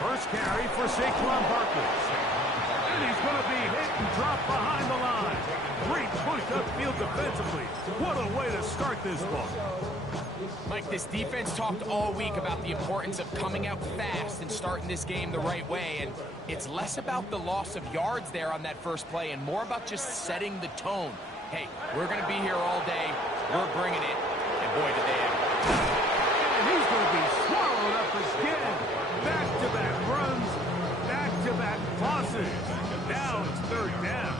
First carry for Saquon Barkley. And he's going to be hit and dropped behind the line. Great push upfield defensively. What a way to start this ball. Mike, this defense talked all week about the importance of coming out fast and starting this game the right way, and it's less about the loss of yards there on that first play and more about just setting the tone. Hey, we're going to be here all day. We're bringing it, and boy, did they ever. And he's going to be swallowed up again. Back-to-back runs, back-to-back tosses. Now it's third down.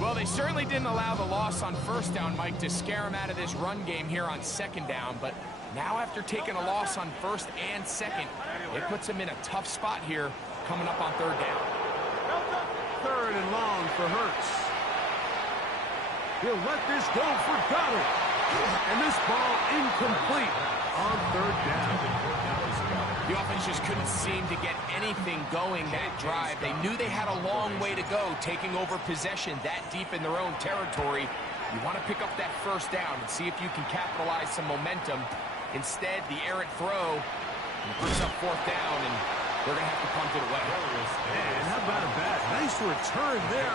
Well, they certainly didn't allow the loss on first down, Mike, to scare him out of this run game here on second down. But now after taking a loss on first and second, it puts him in a tough spot here coming up on third down. Third and long for Hurts. He'll let this go for Goddard. And this ball incomplete on third down. The offense just couldn't seem to get anything going that drive. They knew they had a long way to go taking over possession that deep in their own territory. You want to pick up that first down and see if you can capitalize some momentum. Instead, the errant throw puts up fourth down, and they're going to have to punt it away. And how about that? Nice return there,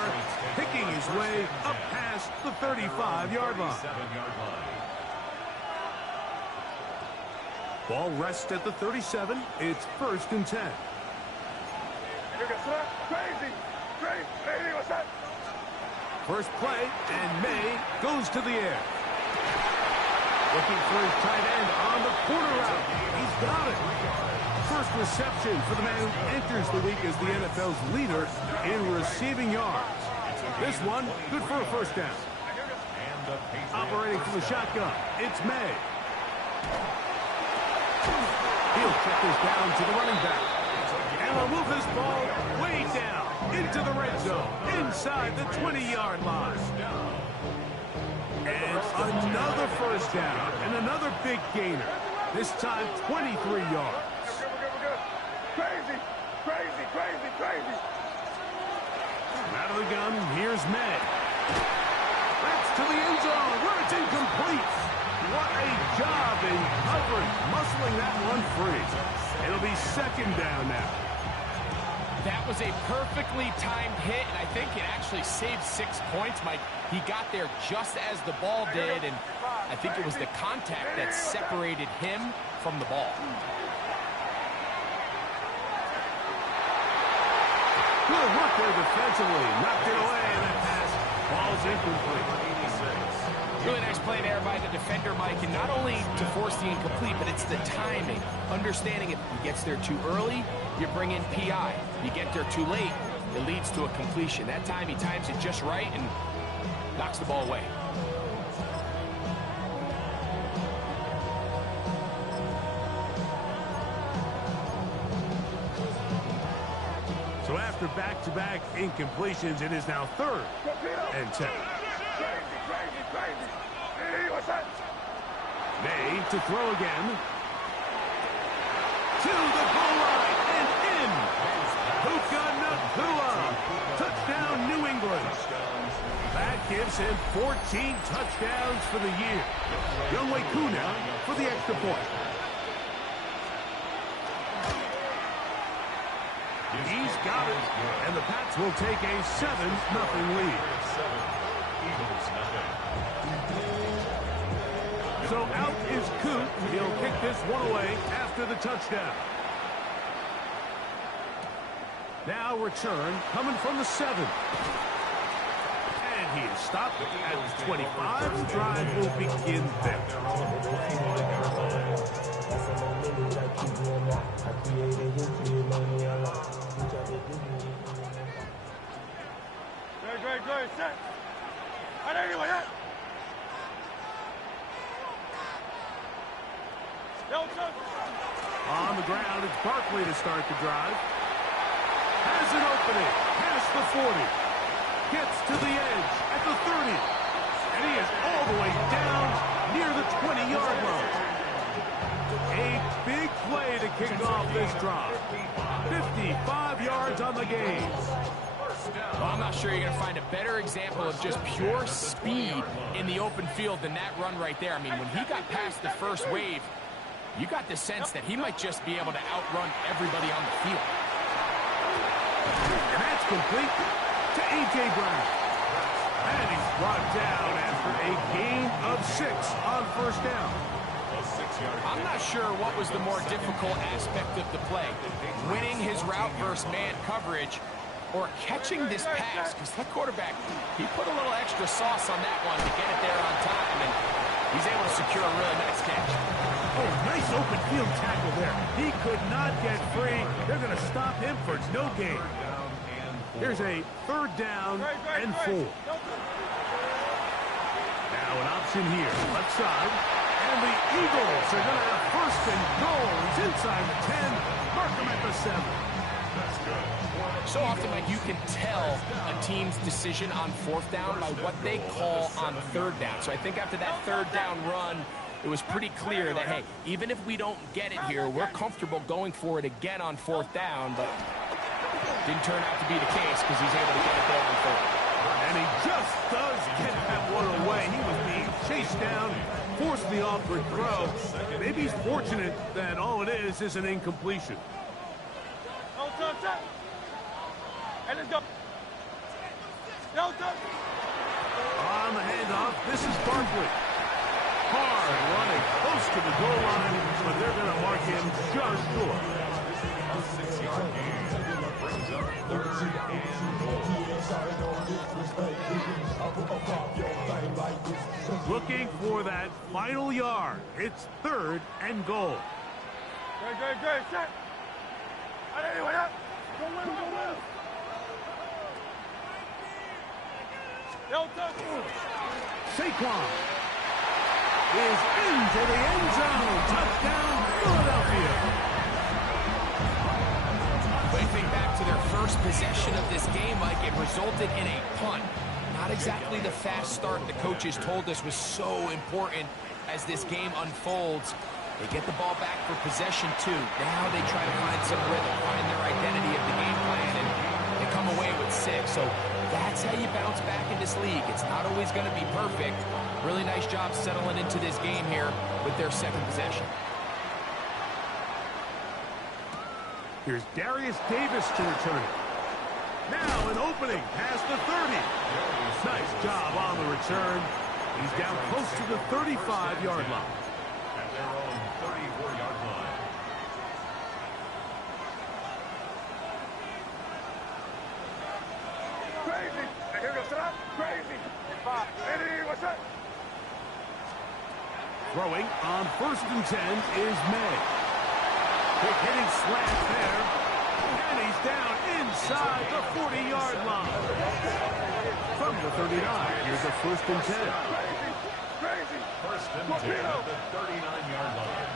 picking his way up past the 35-yard line. Ball rests at the 37. It's first and 10. First play, and May goes to the air. Looking for his tight end on the corner route. He's got it. First reception for the man who enters the week as the NFL's leader in receiving yards. This one, good for a first down. Operating from the shotgun, it's May. He'll check this down to the running back. And will move this ball way down into the red zone, inside the 20-yard line. And another first down, and another big gainer. This time, 23 yards. Crazy. Out of the gun, here's May. That's to the end zone, where it's incomplete. What a job in coverage, muscling that one free. It'll be second down now. That was a perfectly timed hit, and I think it actually saved 6 points, Mike. He got there just as the ball did, and I think it was the contact that separated him from the ball. Good work there defensively. Knocked it away, and that pass falls incomplete. Really nice play there by the defender, Mike, and not only to force the incomplete, but it's the timing. Understanding if he gets there too early, you bring in PI. You get there too late, it leads to a completion. That time he times it just right and knocks the ball away. So after back-to-back incompletions, it is now third and 10. May to throw again. To the goal line and in. Puka Nacua. Touchdown, New England. That gives him 14 touchdowns for the year. Younghoe Koo now for the extra point. He's got it, and the Pats will take a 7-0 lead. So out is Coop. He'll kick this one away after the touchdown. Now return coming from the 7. And he is stopped at the 25. The drive will begin there. Good, set. On the ground, it's Barkley to start the drive. Has an opening, past the 40. Gets to the edge at the 30. And he is all the way down near the 20-yard line. A big play to kick off this drive. 55 yards on the game. Well, I'm not sure you're going to find a better example of just pure speed in the open field than that run right there. I mean, when he got past the first wave, you got the sense that he might just be able to outrun everybody on the field. And that's complete to A.J. Brown. And he's brought down after a gain of 6 on first down. I'm not sure what was the more difficult aspect of the play, winning his route versus man coverage or catching this pass, because that quarterback, he put a little extra sauce on that one to get it there on time, and he's able to secure a really nice catch. Oh, nice open field tackle there. He could not get free. They're going to stop him for no gain. Here's a 3rd down and 4. Now an option here, left side. And the Eagles are going to have 1st and goal. He's inside the 10. Mark him at the 7. So often, Mike, you can tell a team's decision on 4th down by what they call on 3rd down. So I think after that 3rd down run, it was pretty clear that, hey, even if we don't get it here, we're comfortable going for it again on 4th down, but didn't turn out to be the case because he's able to get it there on 4th. And he just does get that one away. He was being chased down, forced the awkward throw. Maybe he's fortunate that all it is an incompletion. And let's go. On the handoff, this is Barkley. Hard running, close to the goal line, but they're going to mark him just short. Looking for that final yard. It's 3rd and goal. Good. Set. Anyone up? Go win. Saquon is into the end zone. Touchdown, Philadelphia. When you think back to their first possession of this game, Mike, it resulted in a punt. Not exactly the fast start the coaches told us was so important as this game unfolds. They get the ball back for possession 2. Now they try to find some rhythm, find their identity of the game plan, and they come away with 6. So that's how you bounce back in this league. It's not always going to be perfect. Really nice job settling into this game here with their 2nd possession. Here's Darius Davis to return it. Now an opening past the 30. Nice job on the return. He's down close to the 35-yard line. At their own 34-yard line. Crazy. Here goes up. Crazy. Eddie, what's up? Throwing on 1st and 10 is May. Quick hitting slant there. And he's down inside the 40-yard line. From the 39, here's a 1st and 10. Crazy. 1st and 10 at the 39-yard line.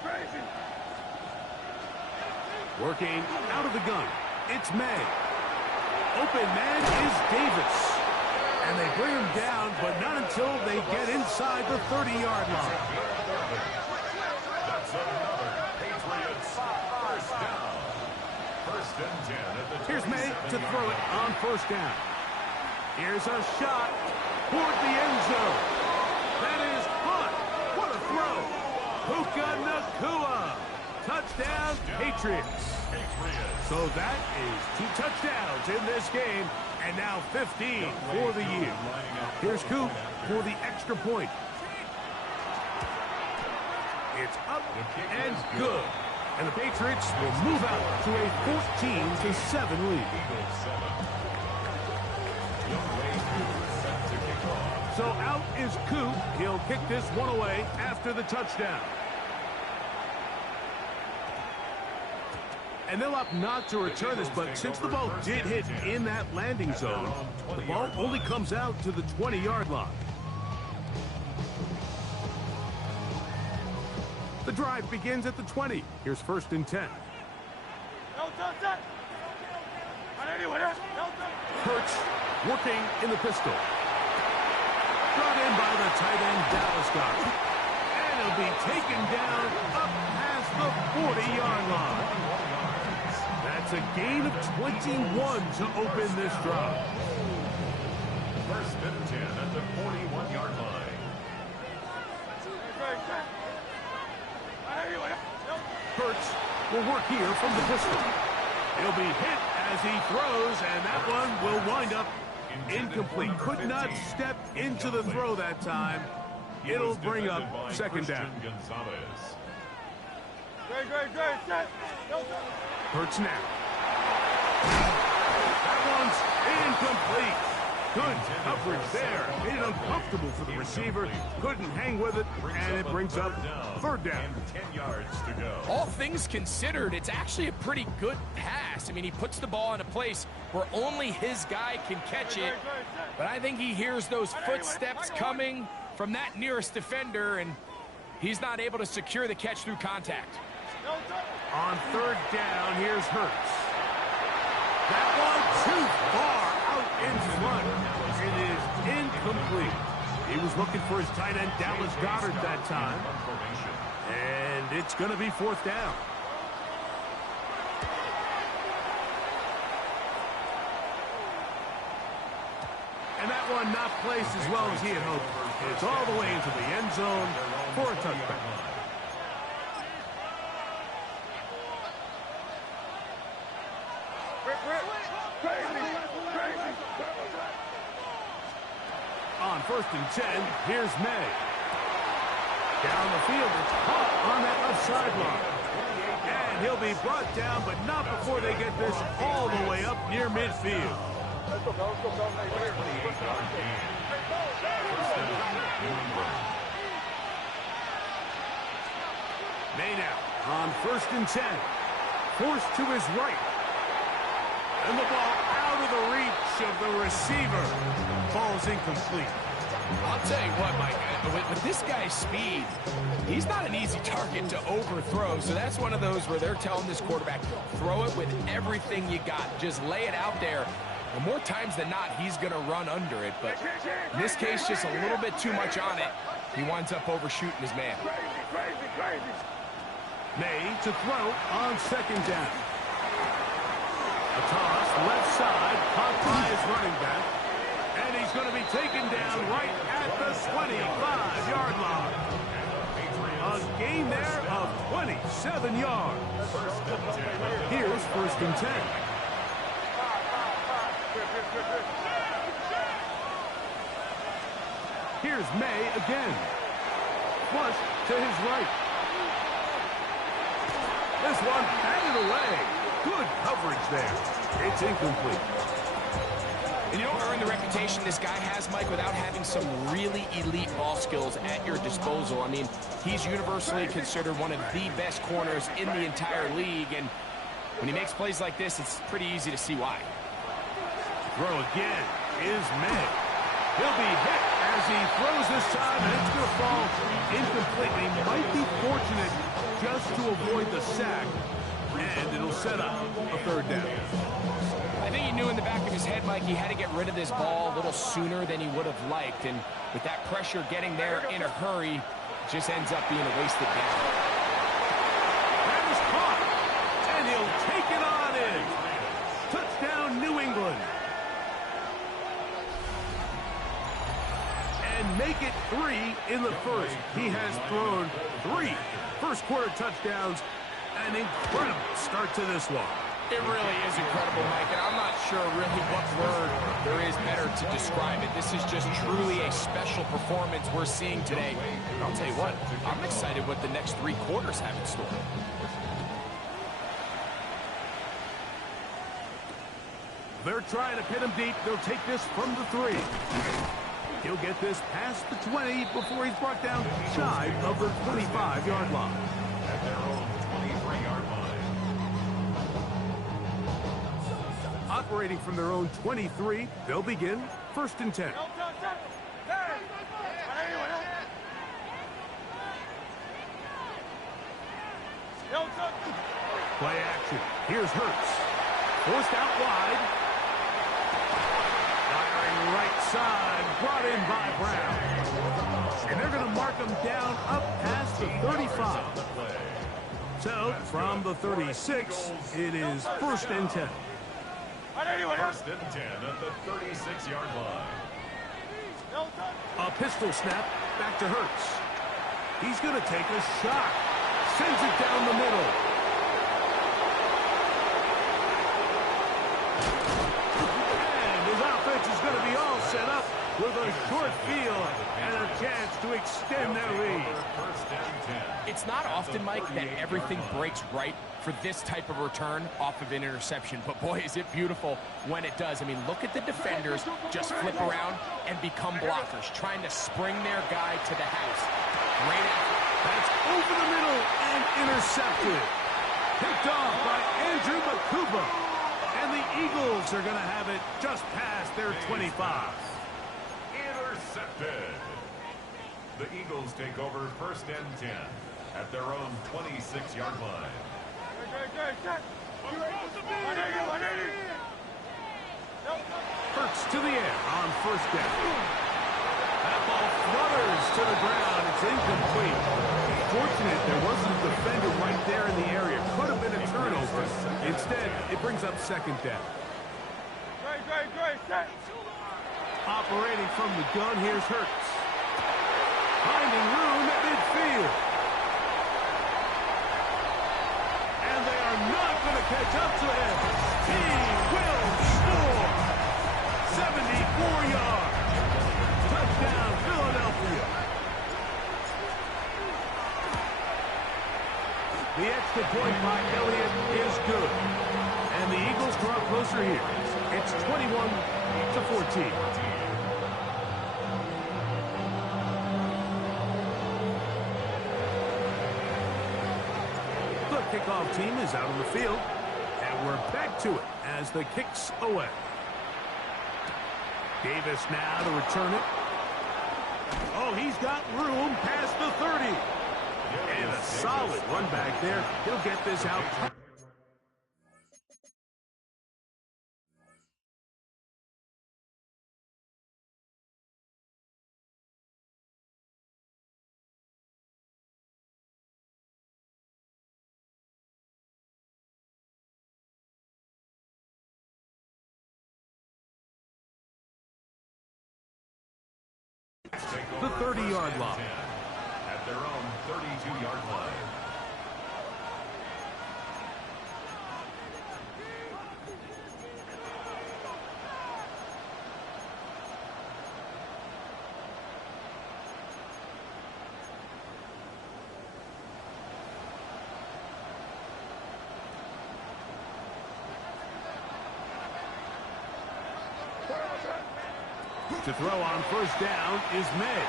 Crazy. Working out of the gun. It's May. Open man is Davis. And they bring him down, but not until they get inside the 30-yard line. That's another Patriots 1st down. 1st and 10 at the 27. Here's May to throw it on 1st down. Here's a shot toward the end zone. That is hot. What a throw. Puka Nacua. Touchdown, Patriots. So that is 2 touchdowns in this game, and now 15 for the year. Here's Coop for the extra point. It's up and good. And the Patriots will move out to a 14-7 lead. So out is Coop. He'll kick this one away after the touchdown. And they'll opt not to return this, but since the ball did hit in that landing zone, the ball only comes out to the 20-yard line. The drive begins at the 20. Here's 1st and 10. Hurts working in the pistol. Brought in by the tight end, Dallas Goddard. And he'll be taken down up past the 40-yard line. That's a gain of 21 to open this drive. First and 10 at the 41-yard line. Hurts will work here from the pistol. He'll be hit as he throws, and that one will wind up incomplete. Could not step into the throw that time. It'll bring up second down. Hurts now. That one's incomplete. Good coverage there. Made it uncomfortable for the receiver. Couldn't hang with it, and it brings up third down. 10 yards to go. All things considered, it's actually a pretty good pass. I mean, he puts the ball in a place where only his guy can catch it. But I think he hears those footsteps coming from that nearest defender, and he's not able to secure the catch through contact. On third down, here's Hurts. That one too far out in front. It is incomplete. He was looking for his tight end, Dallas Goedert, that time. And it's going to be fourth down. And that one not placed as well as he had hoped. It's all the way into the end zone for a touchback. On first and 10, here's May. Down the field, it's caught on that left sideline. And he'll be brought down, but not before they get this all the way up near midfield. May now on first and 10. Forced to his right. And the ball out of the reach of the receiver. Ball's incomplete. I'll tell you what, Mike, with this guy's speed, he's not an easy target to overthrow. So that's one of those where they're telling this quarterback, throw it with everything you got. Just lay it out there. And more times than not, he's going to run under it. But in this case, just a little bit too much on it. He winds up overshooting his man. May to throw on second down. A toss, left side, caught by his running back. And he's going to be taken down right at the 25-yard line. A gain there of 27 yards. Here's first and 10. Here's May again. Flush to his right. This one batted away. Good coverage there. It's incomplete. And you don't earn the reputation this guy has, Mike, without having some really elite ball skills at your disposal. I mean, he's universally considered one of the best corners in the entire league, and when he makes plays like this, it's pretty easy to see why. Throw again is May. He'll be hit as he throws this time, and it's going to fall incomplete. He might be fortunate just to avoid the sack, and it'll set up a third down. I think he knew in the back of his head, Mike, he had to get rid of this ball a little sooner than he would have liked. And with that pressure getting there in a hurry, it just ends up being a wasted down. That is caught, and he'll take it on in. Touchdown, New England. And make it 3 in the first. He has thrown 3 first-quarter touchdowns. An incredible start to this one. It really is incredible, Mike, and I'm not sure really what word there is better to describe it. This is just truly a special performance we're seeing today. And I'll tell you what, I'm excited what the next 3 quarters have in store. They're trying to pin him deep. They'll take this from the 3. He'll get this past the 20 before he's brought down shy of the 25-yard line. At their own 23-yard line. Operating from their own 23, they'll begin first and 10. Play action. Here's Hurts. Forced out wide. Firing right side. Brought in by Brown. And they're going to mark him down up past the 35. So, from the 36, it is 1st and 10. 1st and 10 at the 36-yard line. A pistol snap, back to Hurts. He's going to take a shot. Sends it down the middle. And his offense is going to be all set up with a short field and a chance to extend their lead. It's not often, Mike, that everything breaks right for this type of return off of an interception. But, boy, is it beautiful when it does. I mean, look at the defenders just flip around and become blockers, trying to spring their guy to the house. Great effort. That's over the middle and intercepted. Picked off by Andrew Makuba. And the Eagles are going to have it just past their 25. Intercepted. The Eagles take over 1st and 10 at their own 26-yard line. Hurts to the air on 1st down. That ball flutters to the ground. It's incomplete. Fortunate there wasn't a defender right there in the area. Could have been a turnover. Instead, it brings up 2nd down. Operating from the gun, here's Hurts. Finding room at midfield. And they are not going to catch up to him. He will score. 74 yards. Touchdown, Philadelphia. The extra point by Elliott is good. And the Eagles draw closer here. It's 21-14. The kickoff team is out on the field. And we're back to it as the kick's away. Davis now to return it. Oh, he's got room past the 30. And a solid run back there. He'll get this out. The 30-yard line. At their own 32-yard line. To throw on 1st down is May.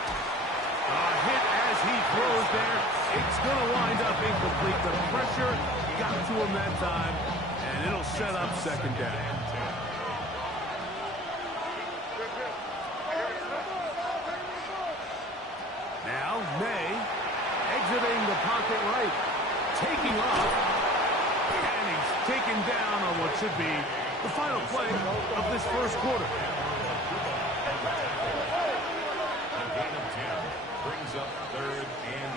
A hit as he throws there. It's going to wind up incomplete. The pressure got to him that time, and it'll set up 2nd down. Now May exiting the pocket right, taking off, and he's taken down on what should be the final play of this 1st quarter.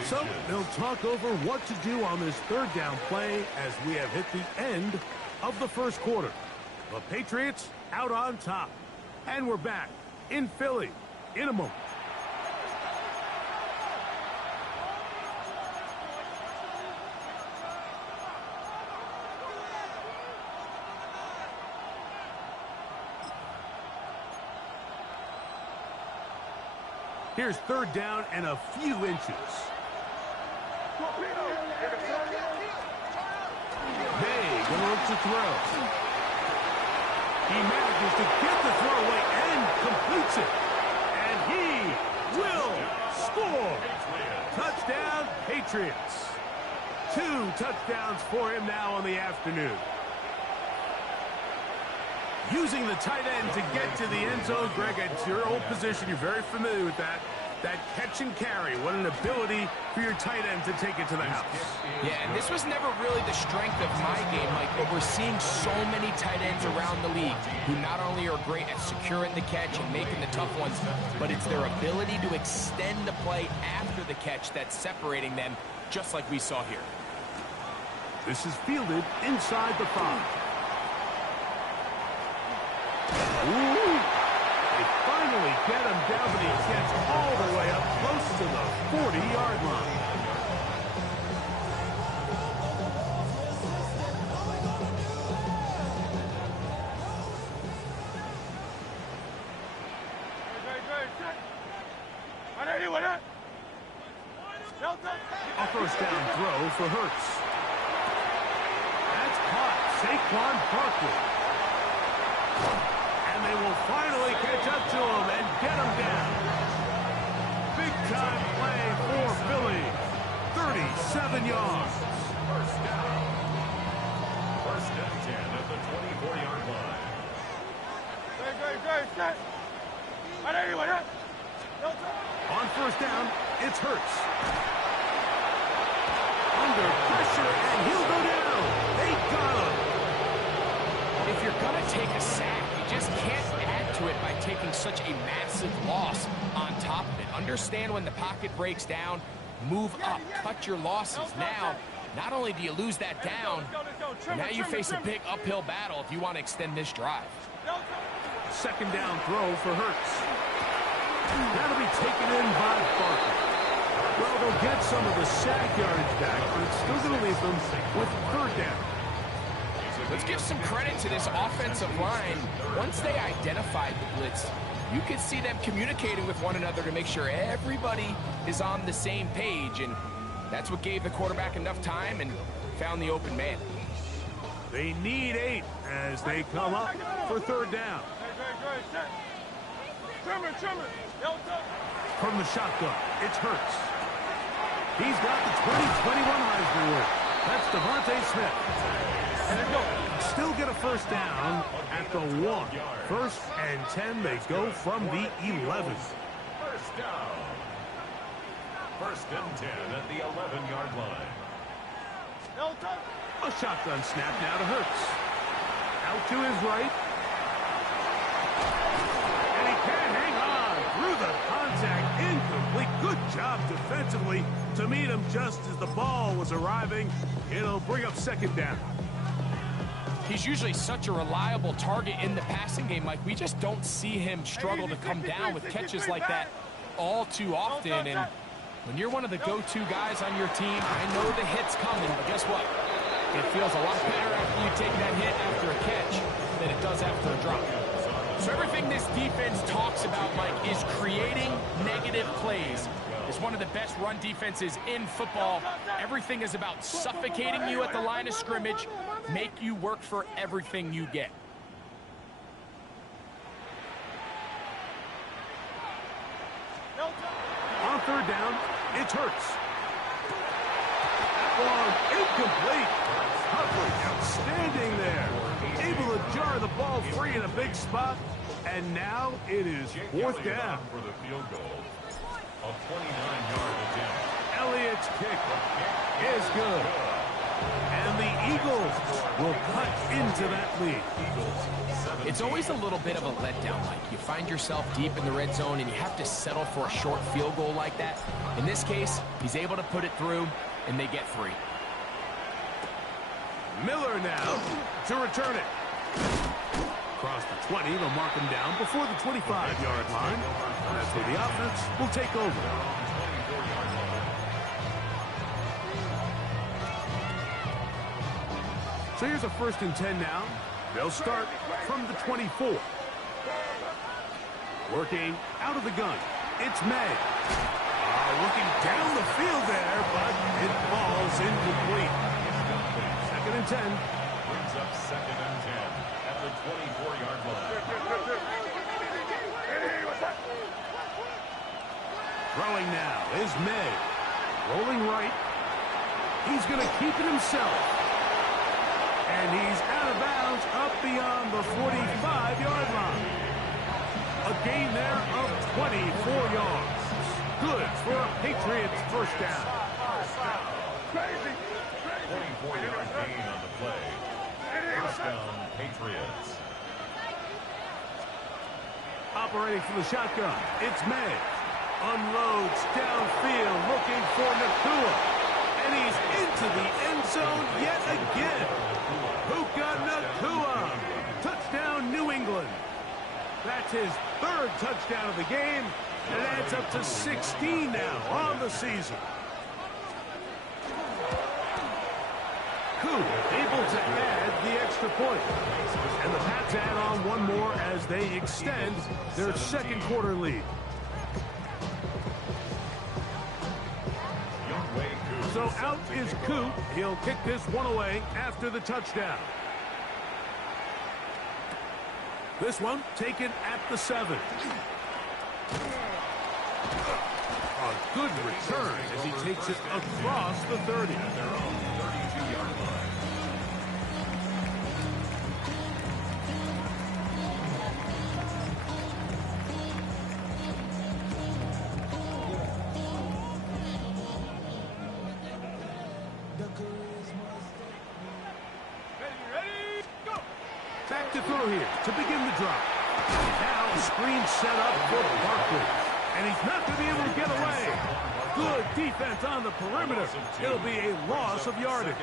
So they'll talk over what to do on this 3rd down play as we have hit the end of the 1st quarter. The Patriots out on top. And we're back in Philly in a moment. Here's 3rd down and a few inches. May going to throw. He manages to get the throw away and completes it. And he will score. Touchdown, Patriots. 2 touchdowns for him now on the afternoon. Using the tight end to get to the end zone, Greg, it's your old position. You're very familiar with that. That catch and carry. What an ability for your tight end to take it to the house. Yeah, and this was never really the strength of my game, Mike, but we're seeing so many tight ends around the league who not only are great at securing the catch and making the tough ones, but it's their ability to extend the play after the catch that's separating them, just like we saw here. This is fielded inside the 5. Ooh! They finally get him down, but he gets all the way up close to the 40-yard line. A first down throw for Hurts. That's caught. Saquon Barkley. And they will finally catch up to him and get him down. Big time play for Philly. 37 yards. First down. First and 10 at the 24-yard line. On first down, it's Hurts. Under pressure, and he'll go down. They got him. If you're going to take a sack, you just can't add to it by taking such a massive loss on top of it. Understand when the pocket breaks down, move up, cut your losses. Now, not only do you lose that down, now you face a big uphill battle if you want to extend this drive. Second down throw for Hurts. That'll be taken in by Barkley. Well, they'll get some of the sack yardage back, but it's still going to leave them with third down. Let's give some credit to this offensive line. Once they identified the blitz, you could see them communicating with one another to make sure everybody is on the same page, and that's what gave the quarterback enough time and found the open man. They need 8 as they come up for third down. From the shotgun, it's Hurts. He's got the 2021 Heisman winner. That's Devontae Smith. And they'll still get a first down at the 1. First and 10, they go from the 11. First down. First and 10 at the 11-yard line. A shotgun snap now to Hurts. Out to his right. And he can't hang on through the contact. Incomplete. Good job defensively to meet him just as the ball was arriving. It'll bring up second down. He's usually such a reliable target in the passing game, Mike. We just don't see him struggle to come down with catches like that all too often. And when you're one of the go-to guys on your team, I know the hit's coming, but guess what? It feels a lot better after you take that hit after a catch than it does after a drop. So everything this defense talks about, Mike, is creating negative plays. It's one of the best run defenses in football. Everything is about suffocating you at the line of scrimmage, make you work for everything you get. On third down, it's Hurts. Long, incomplete. Coverage outstanding there. Able to jar the ball free in a big spot. And now it is fourth down. For the field goal. A 29-yard attempt. Elliott's kick is good. And the Eagles will cut into that lead. It's always a little bit of a letdown, Mike. You find yourself deep in the red zone and you have to settle for a short field goal like that. In this case, he's able to put it through, and they get 3. Miller now to return it. Across the 20, they'll mark him down before the 25-yard line. That's where the offense will take over. So here's a first and 10 now. They'll start from the 24. Working out of the gun, it's May. Looking down the field there, but it falls incomplete. Second and 10. Brings up second and 10 at the 24-yard line. Throwing now is May. Rolling right. He's going to keep it himself. And he's out of bounds up beyond the 45-yard line. A gain there of 24 yards. Good for a Patriots first down. 24-yard gain on the play. First down, Patriots. Operating from the shotgun, it's May. Unloads downfield, looking for Nakua. And he's into the end zone yet again. Puka Nacua. Touchdown, New England. That's his third touchdown of the game, and it adds up to 16 now on the season. Able to add the extra point. And the Pats add on one more as they extend their second quarter lead. So out is Coop. He'll kick this one away after the touchdown. This one taken at the 7. A good return as he takes it across the 30. Back to throw here to begin the drive. Now a screen set up for Barkley. And he's not going to be able to get away. Good defense on the perimeter. It'll be a loss of yardage.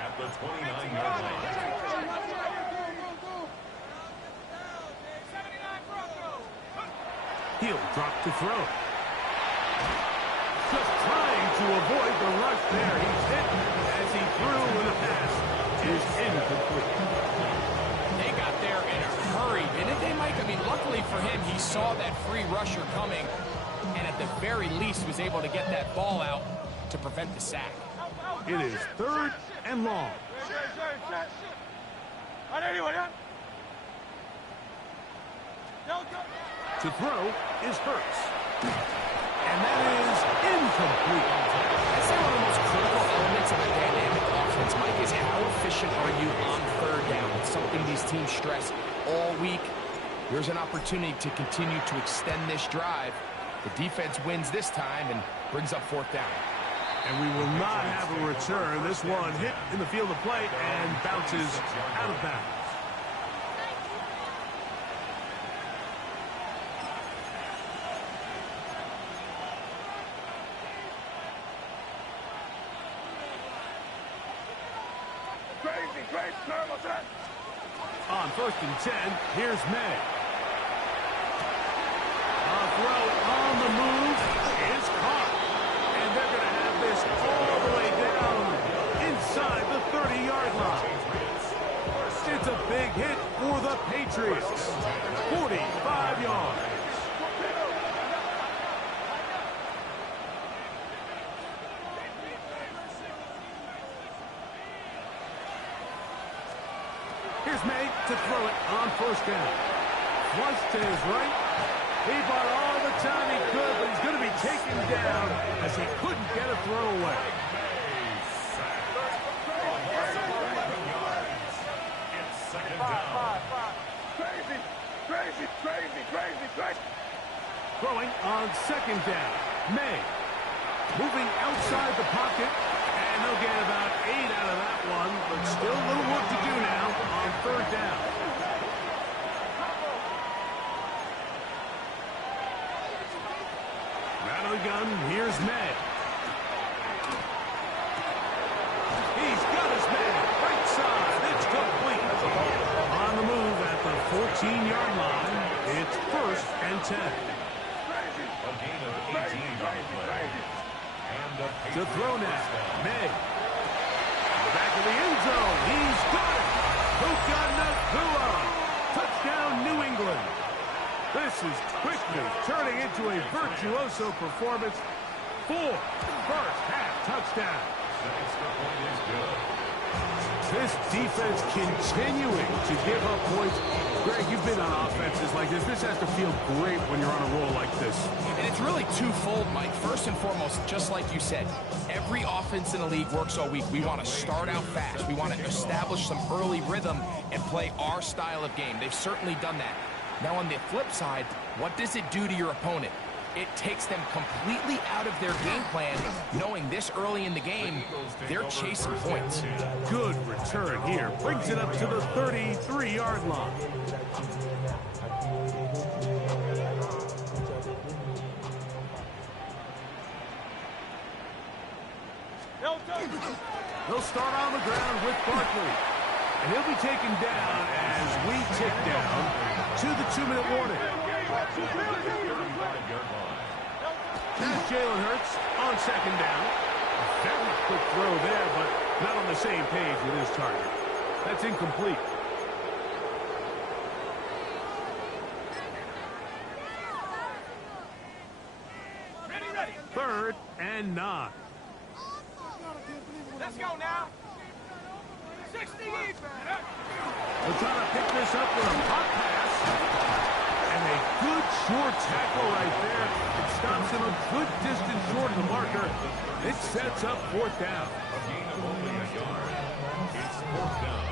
At the 29-yard line. He'll drop to throw. Just trying to avoid the rush there. He's hit as he threw with a pass. Is incomplete. They got there in a hurry, didn't they, Mike? I mean, luckily for him, he saw that free rusher coming, and at the very least was able to get that ball out to prevent the sack. It is 3rd and long. To throw is Hurts. And that is incomplete. I'd say one of the most critical elements of a dynamic offense, Mike, is how efficient are you on 3rd down. It's something these teams stress all week. Here's an opportunity to continue to extend this drive. The defense wins this time and brings up 4th down. And we will not have a return. This one hit in the field of play and bounces out of bounds. On 1st and 10, here's May. A throw on the move is caught. And they're going to have this all the way down inside the 30-yard line. It's a big hit for the Patriots. 45 yards. Here's May to throw it on 1st down. Flush to his right. He bought all the time he could, but he's going to be taken down as he couldn't get a throw away. It's 2nd down. Crazy. Throwing on 2nd down. May moving outside the pocket. And they'll get about 8 out of that one, but still a little work to do now on 3rd down. Out of the gun, here's May. He's got his man, right side, it's complete. On the move at the 14-yard line, it's 1st and 10. A gain of 18 on the play. To throw now, May. Back of the end zone, he's got it. Puka Nacua. Touchdown, New England. This is quickly turning into a virtuoso performance. 4 first-half touchdowns. The extra point is good. This defense continuing to give up points. Greg, you've been on offenses like this. This has to feel great when you're on a roll like this. And it's really twofold, Mike. First and foremost, just like you said, every offense in the league works all week. We want to start out fast. We want to establish some early rhythm and play our style of game. They've certainly done that. Now, on the flip side, what does it do to your opponent? It takes them completely out of their game plan, knowing this early in the game, they're chasing points. Good return here. Brings it up to the 33-yard line. They'll start on the ground with Barkley. And he'll be taken down as we tick down to the 2-minute warning. That's Jalen Hurts on second down. A very quick throw there, but not on the same page with his target. That's incomplete. Ready. 3rd and 9. Let's go now. 60 each. They're trying to pick this up with a hot pass. And a good short tackle right there. It stops him a good distance short of the marker. It sets up 4th down. A gain of only a yard. It's 4th down.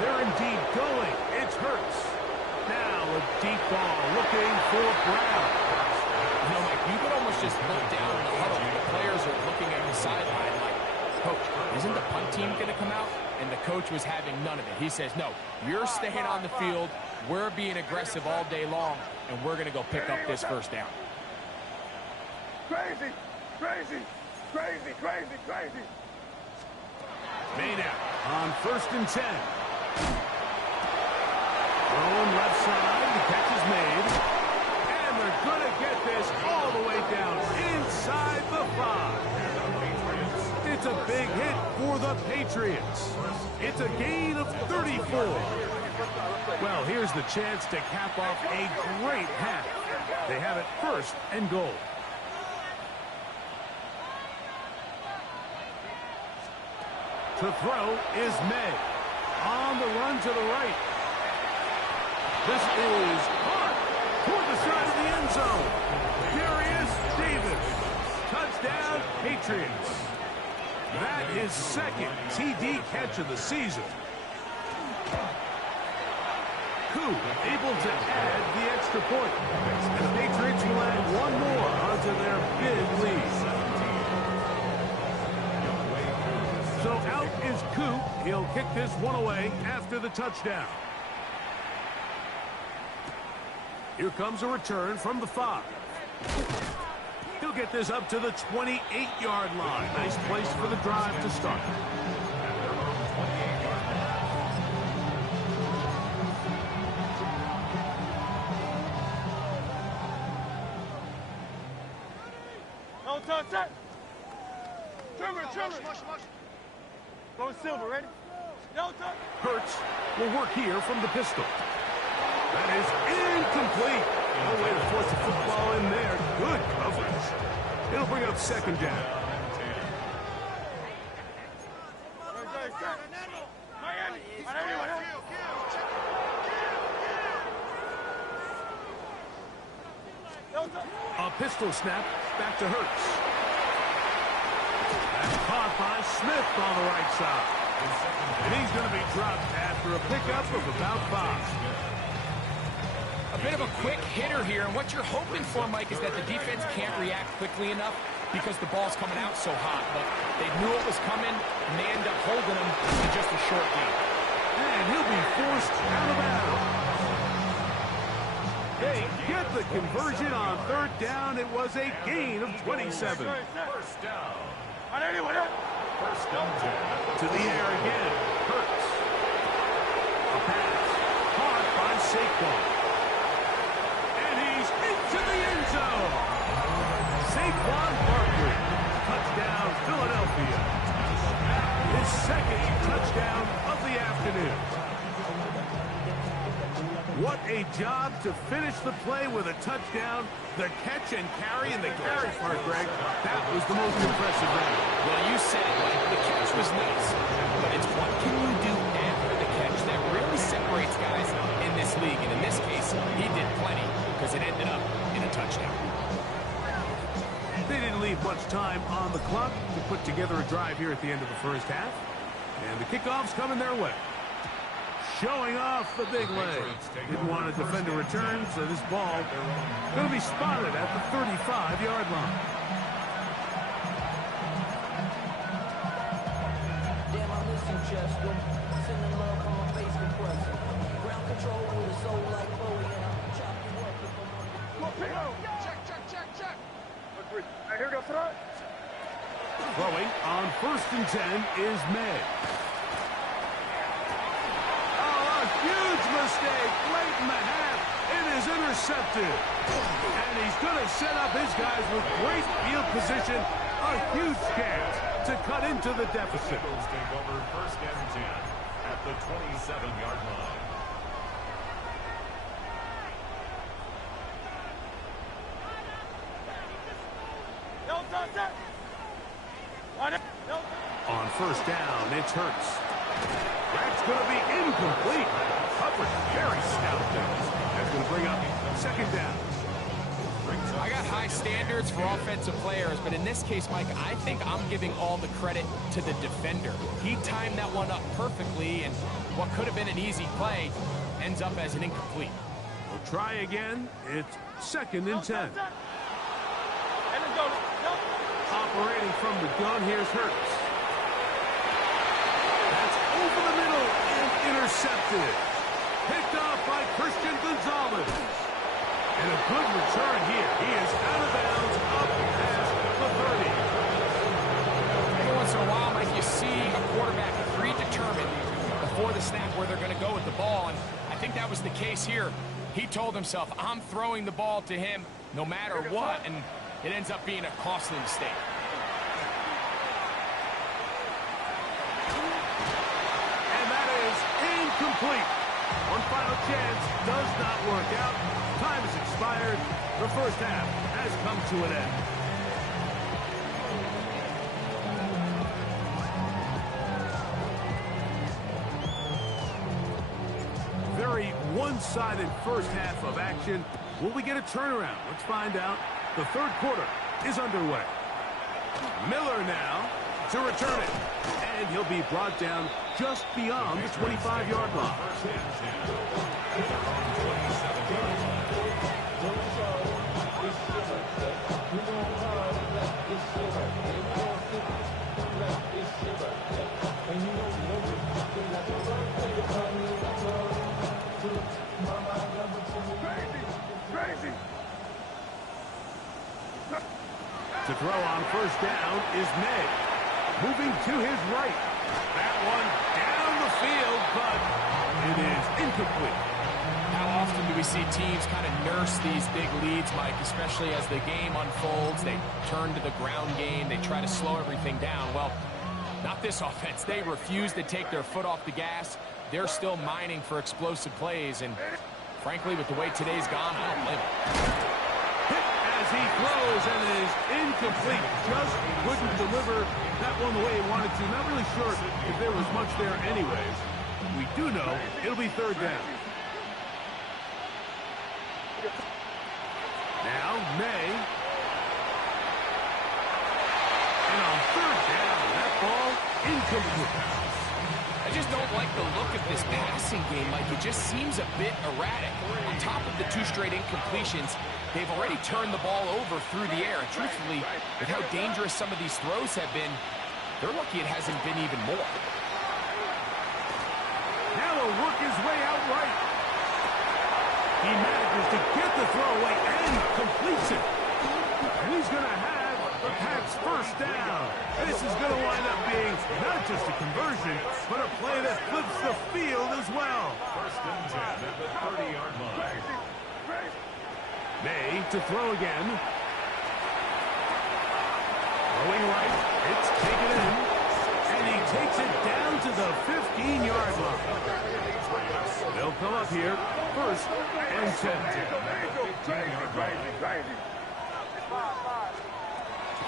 They're indeed going. It's Hurts. Now a deep ball looking for Brown. You know, Mike, you could almost just look down in the huddle. The players are looking at the sideline like, Coach, isn't the punt team going to come out? And the coach was having none of it. He says, no, you're staying on the field. We're being aggressive all day long, and we're going to go pick up this 1st down. Crazy. Maynard on 1st and 10. Throwing left side. The catch is made. And they're going to get this all the way down inside the 5. It's a big hit for the Patriots. It's a gain of 34. Well, here's the chance to cap off a great half. They have it 1st and goal. To throw is May. On the run to the right. This is hard toward the side of the end zone. Darius Davis. Touchdown, Patriots. That is 2nd TD catch of the season. Koo able to add the extra point. The Patriots will add one more onto their big lead. So out is Koo. He'll kick this one away after the touchdown. Here comes a return from the 5. He'll get this up to the 28-yard line. Nice place for the drive to start. No touch set. Trimmer. Go Silver, ready? No touch. Hurts will work here from the pistol. That is incomplete. No way to force the football in there. Good coverage. It'll bring up 2nd down. A pistol snap back to Hurts. That's caught by Smith on the right side. And he's going to be dropped after a pickup of about 5. A bit of a quick hitter here, and what you're hoping for, Mike, is that the defense can't react quickly enough because the ball's coming out so hot. But they knew it was coming, and they end up holding him in just a short game. And he'll be forced out of bounds. They get the conversion on 3rd down. It was a gain of 27. 1st down. 1st down. To the air again. Hurts. A pass. Caught by Saquon. And he's into the end zone. Saquon Barkley. Touchdown, Philadelphia. His 2nd touchdown of the afternoon. What a job to finish the play with a touchdown. The catch and carry, and the carry part, Greg, that was the most impressive round. Well, you said it, Mike. The catch was nice, but it's what can you do after the catch that really separates guys in this league. And in this case, he did plenty because it ended up in a touchdown. They didn't leave much time on the clock to put together a drive here at the end of the 1st half. And the kickoff's coming their way. Showing off the big leg. Didn't want to defend a return, so this ball going to be spotted at the 35-yard line. Here goes throw. Throwing on 1st and 10 is May. Oh, a huge mistake late in the half. It is intercepted. And he's going to set up his guys with great field position. A huge chance to cut into the deficit. Eagles take over 1st and 10 at the 27-yard line. On 1st down, it's Hurts. That's going to be incomplete. Coverage very stout there. That's going to bring up 2nd down. I got high standards for offensive players, but in this case, Mike, I think I'm giving all the credit to the defender. He timed that one up perfectly, and what could have been an easy play ends up as an incomplete. We'll try again. It's 2nd and 10. Operating from the gun, here's Hurts. That's over the middle and intercepted. Picked off by Christian Gonzalez. And a good return here. He is out of bounds up past the 30. Every once in a while, Mike, you see a quarterback predetermined before the snap where they're going to go with the ball, and I think that was the case here. He told himself, I'm throwing the ball to him no matter what, and it ends up being a costly mistake. And that is incomplete. One final chance does not work out. Time has expired. The 1st half has come to an end. Very one-sided 1st half of action. Will we get a turnaround? Let's find out. The 3rd quarter is underway. Miller now to return it. And he'll be brought down just beyond the 25-yard line. Crazy. To throw on 1st down is May. Moving to his right. That one down the field, but it is incomplete. How often do we see teams kind of nurse these big leads, Mike, especially as the game unfolds? They turn to the ground game. They try to slow everything down. Well, not this offense. They refuse to take their foot off the gas. They're still mining for explosive plays, and frankly, with the way today's gone, I don't blame them. Hit as he throws, and it is incomplete. Just couldn't deliver that one the way he wanted to. Not really sure if there was much there anyways. We do know it'll be 3rd down. Now, May. And on 3rd down, that ball incomplete. I just don't like the look of this passing game. Like, it just seems a bit erratic. On top of the 2 straight incompletions, they've already turned the ball over through the air. And truthfully, with how dangerous some of these throws have been, they're lucky it hasn't been even more. Now he'll work his way out right. He manages to get the throw away and completes it. And he's going to have the Pats' 1st down. This is going to wind up being not just a conversion, but a play that flips the field as well. 1st and 10 at the 30-yard line. May to throw again. Throwing right. It's taken in. And he takes it down to the 15-yard line. They'll come up here 1st and 10.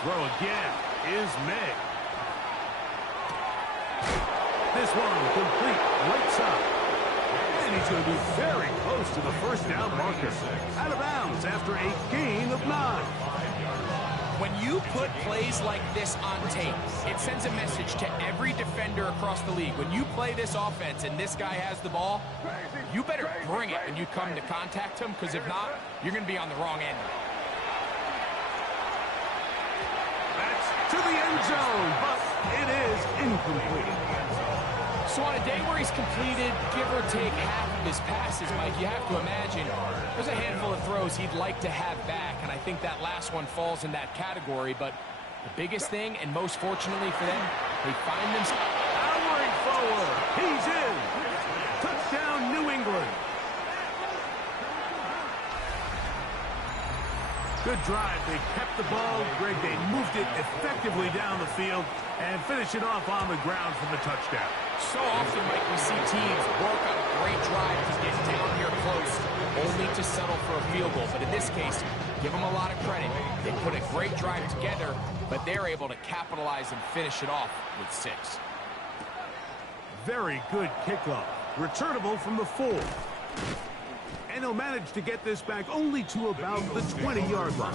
Throw again is May. This one complete right side. And he's going to be very close to the 1st down marker. Out of bounds after a gain of 9. When you put plays like this on tape, it sends a message to every defender across the league. When you play this offense and this guy has the ball, you better bring it when you come to contact him, because if not, you're going to be on the wrong end. That's to the end zone, but it is incomplete. So on a day where he's completed, give or take half of his passes, Mike, you have to imagine there's a handful of throws he'd like to have back, and I think that last one falls in that category. But the biggest thing, and most fortunately for them, they find themselves powering forward. He's in. Touchdown, New England. Good drive. They kept the ball. Greg, they moved it effectively down the field and finish it off on the ground for the touchdown. So often, Mike, we see teams work on a great drive to get down here close, only to settle for a field goal. But in this case, give them a lot of credit. They put a great drive together, but they're able to capitalize and finish it off with 6. Very good kickoff. Returnable from the 4. And he'll manage to get this back only to about the 20-yard line.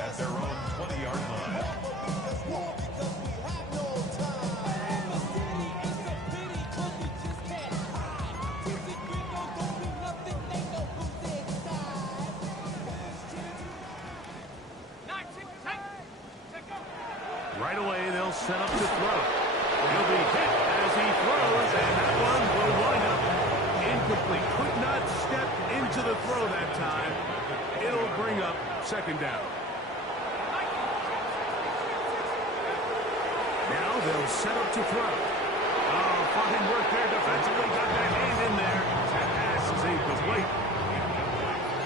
At their own 20-yard line. Right away, they'll set up to throw. He'll be hit as he throws, and that one will wind up incomplete. Could not step into the throw that time. It'll bring up second down. Now they'll set up to throw. Oh, fine work there defensively. Got that hand in there. That pass is incomplete.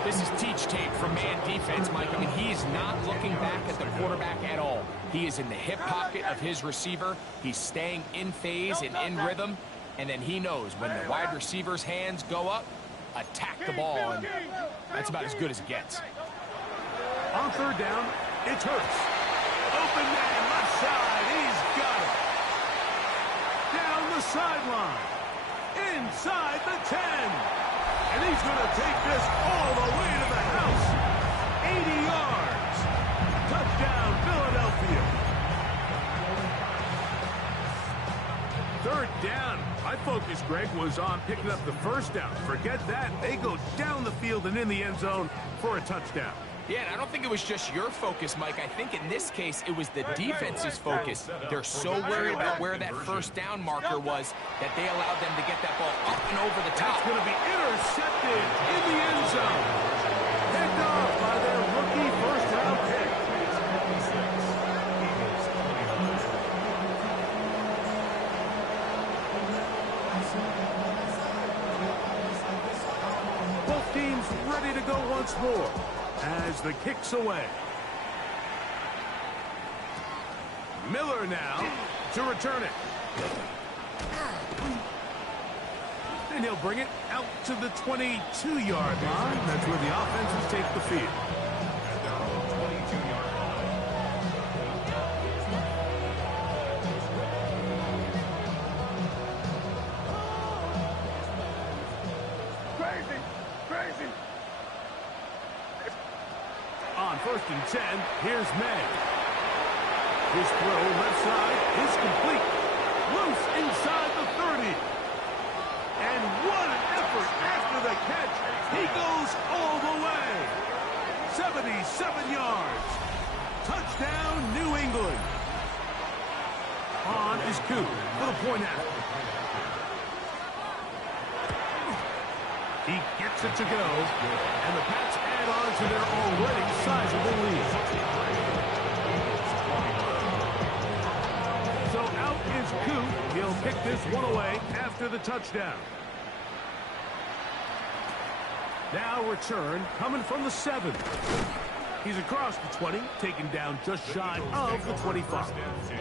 This is teach tape from man defense, Mike. I mean, he's not looking back at the quarterback at all. He is in the hip pocket of his receiver. He's staying in phase and in rhythm. And then he knows when the wide receiver's hands go up, attack the ball. And that's about as good as it gets. On third down, it's Hurts. Open man, left side. He's got it. Down the sideline. Inside the 10. And he's going to take this all the way to the house. 80 yards. Touchdown, Philadelphia. Third down. My focus, Greg, was on picking up the first down. Forget that. They go down the field and in the end zone for a touchdown. Yeah, and I don't think it was just your focus, Mike. I think in this case, it was the defense's focus. They're so worried about where that first down marker was that they allowed them to get that ball up and over the top. That's going to be intercepted in the end zone. Picked off by their rookie first-round pick. Both teams ready to go once more as the kick's away. Miller now to return it. And he'll bring it out to the 22-yard line. That's where the offenses take the field. At their own 22-yard line. Crazy! Crazy! On first and 10, here's May. His throw left side is complete. Loose inside the 30. And what an effort after the catch. He goes all the way. 77 yards. Touchdown, New England. On is Coop for the point after. He gets it to go, and the Pats add on to their already sizable lead. So out is Coop. He'll kick this one away after the touchdown. Now return coming from the 7. He's across the 20, taken down just shy of the 25. First and 10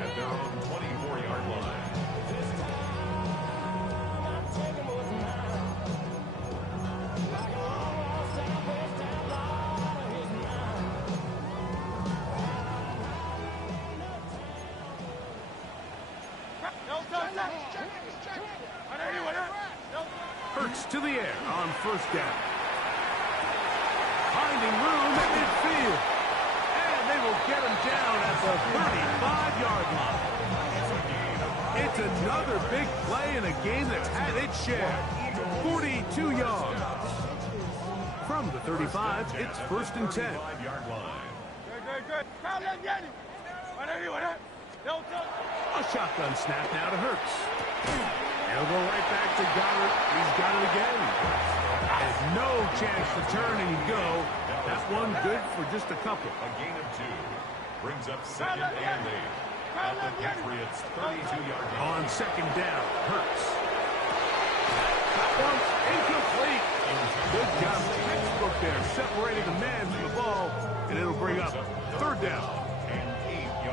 at their own 24-yard line. Hurts to the air on first down. Finding room at midfield. And they will get him down at the 35-yard line. It's another big play in a game that's had its share. 42 yards. From the 35, it's first and 10. 5-yard line. Good, good, good. A shotgun snap now to Hurts. He'll go right back to Goddard. He's got it again. There's no chance to turn and go. That one good for just a couple. A gain of 2 brings up 2nd and 8 at the Patriots' 32-yard line. On 2nd down, Hurts. That one's incomplete. Good job, textbook there, separating the man from the ball, and it'll bring up 3rd down.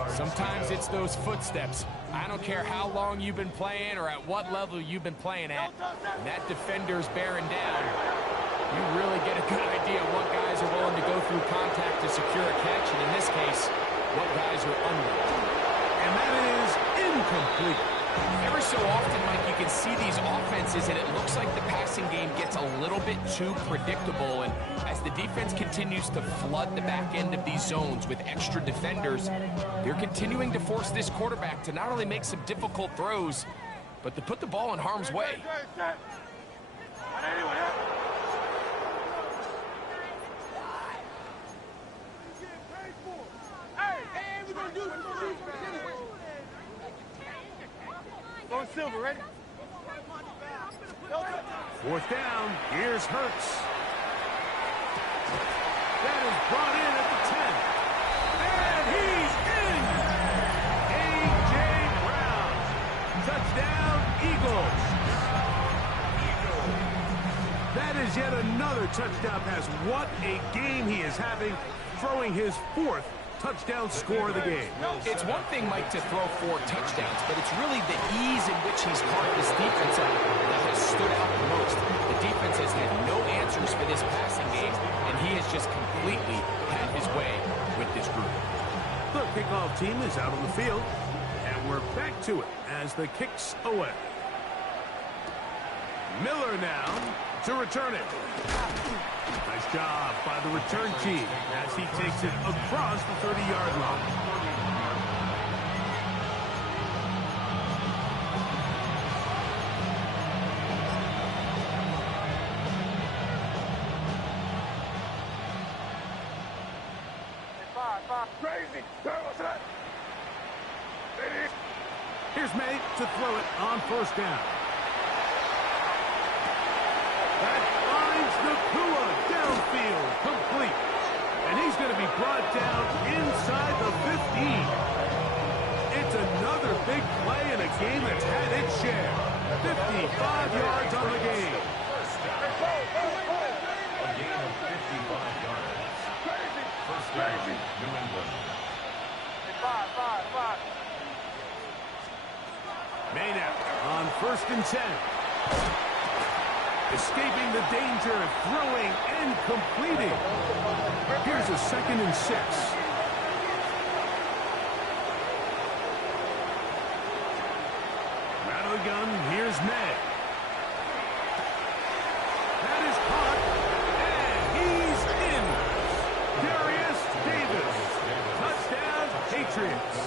Sometimes it's those footsteps. I don't care how long you've been playing or at what level you've been playing at. When that defender's bearing down, you really get a good idea what guys are willing to go through contact to secure a catch, and in this case, what guys are under. And that is incomplete. Every so often, Mike, you can see these offenses, and it looks like the passing game gets a little bit too predictable. And as the defense continues to flood the back end of these zones with extra defenders, they're continuing to force this quarterback to not only make some difficult throws, but to put the ball in harm's way. Silver, ready? 4th down. Here's Hurts. That is brought in at the 10. And he's in! A.J. Brown. Touchdown, Eagles. That is yet another touchdown pass. What a game he is having, throwing his 4th touchdown score of the game. It's one thing, Mike, to throw 4 touchdowns, but it's really the ease in which he's carved this defense up that has stood out the most. The defense has had no answers for this passing game, and he has just completely had his way with this group. The kickoff team is out on the field, and we're back to it as the kick's away. Miller now to return it. Nice job by the return team as he takes it across the 30-yard line. Crazy. Here's May to throw it on 1st down. That finds Nakua downfield, complete. And he's going to be brought down inside the 15. It's another big play in a game that's had its share. 55 yards on the game. A gain of 55 yards. 1st down, New England. 5. May now on 1st and 10. Escaping the danger, throwing and completing. Here's a 2nd and 6. Out of the gun, here's May. That is caught, and he's in. Darius Davis. Touchdown, Patriots.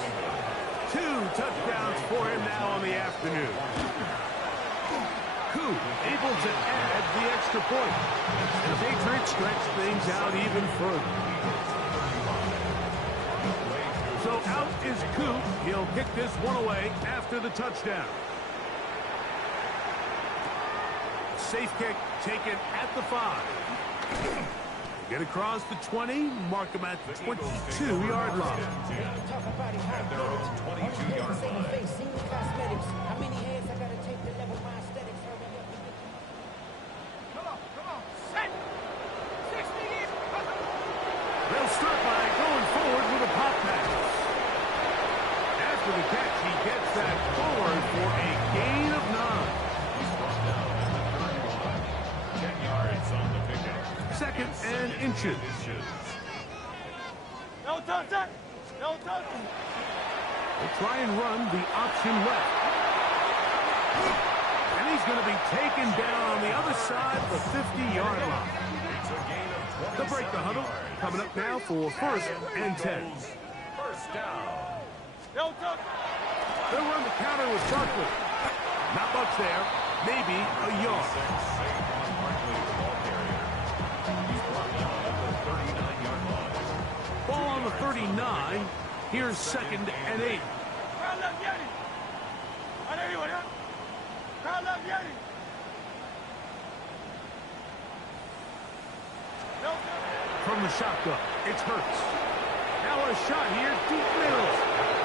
2 touchdowns for him now on the afternoon. Able to add the extra point. And the Patriots stretch things out even further. So out is Coop. He'll kick this one away after the touchdown. Safe kick taken at the 5. Get across the 20, mark him at the 22-yard line. At their own 22-yard line. They'll start by going forward with a pop pass. After the catch, he gets that forward for a gain of 9. He's brought down at the 31. 10 yards on the pickup. 2nd and inches. No touch. They'll try and run the option left. And he's going to be taken down on the other side of the 50-yard line. It's a gain of 20. They'll break the huddle. Coming up now for 1st and 10. 1st down. No touch. They'll run the counter with Barkley. Not much there. Maybe a yard. Ball on the 39. Here's 2nd and 8. From the shotgun, it's Hurts. Now a shot here, deep middle.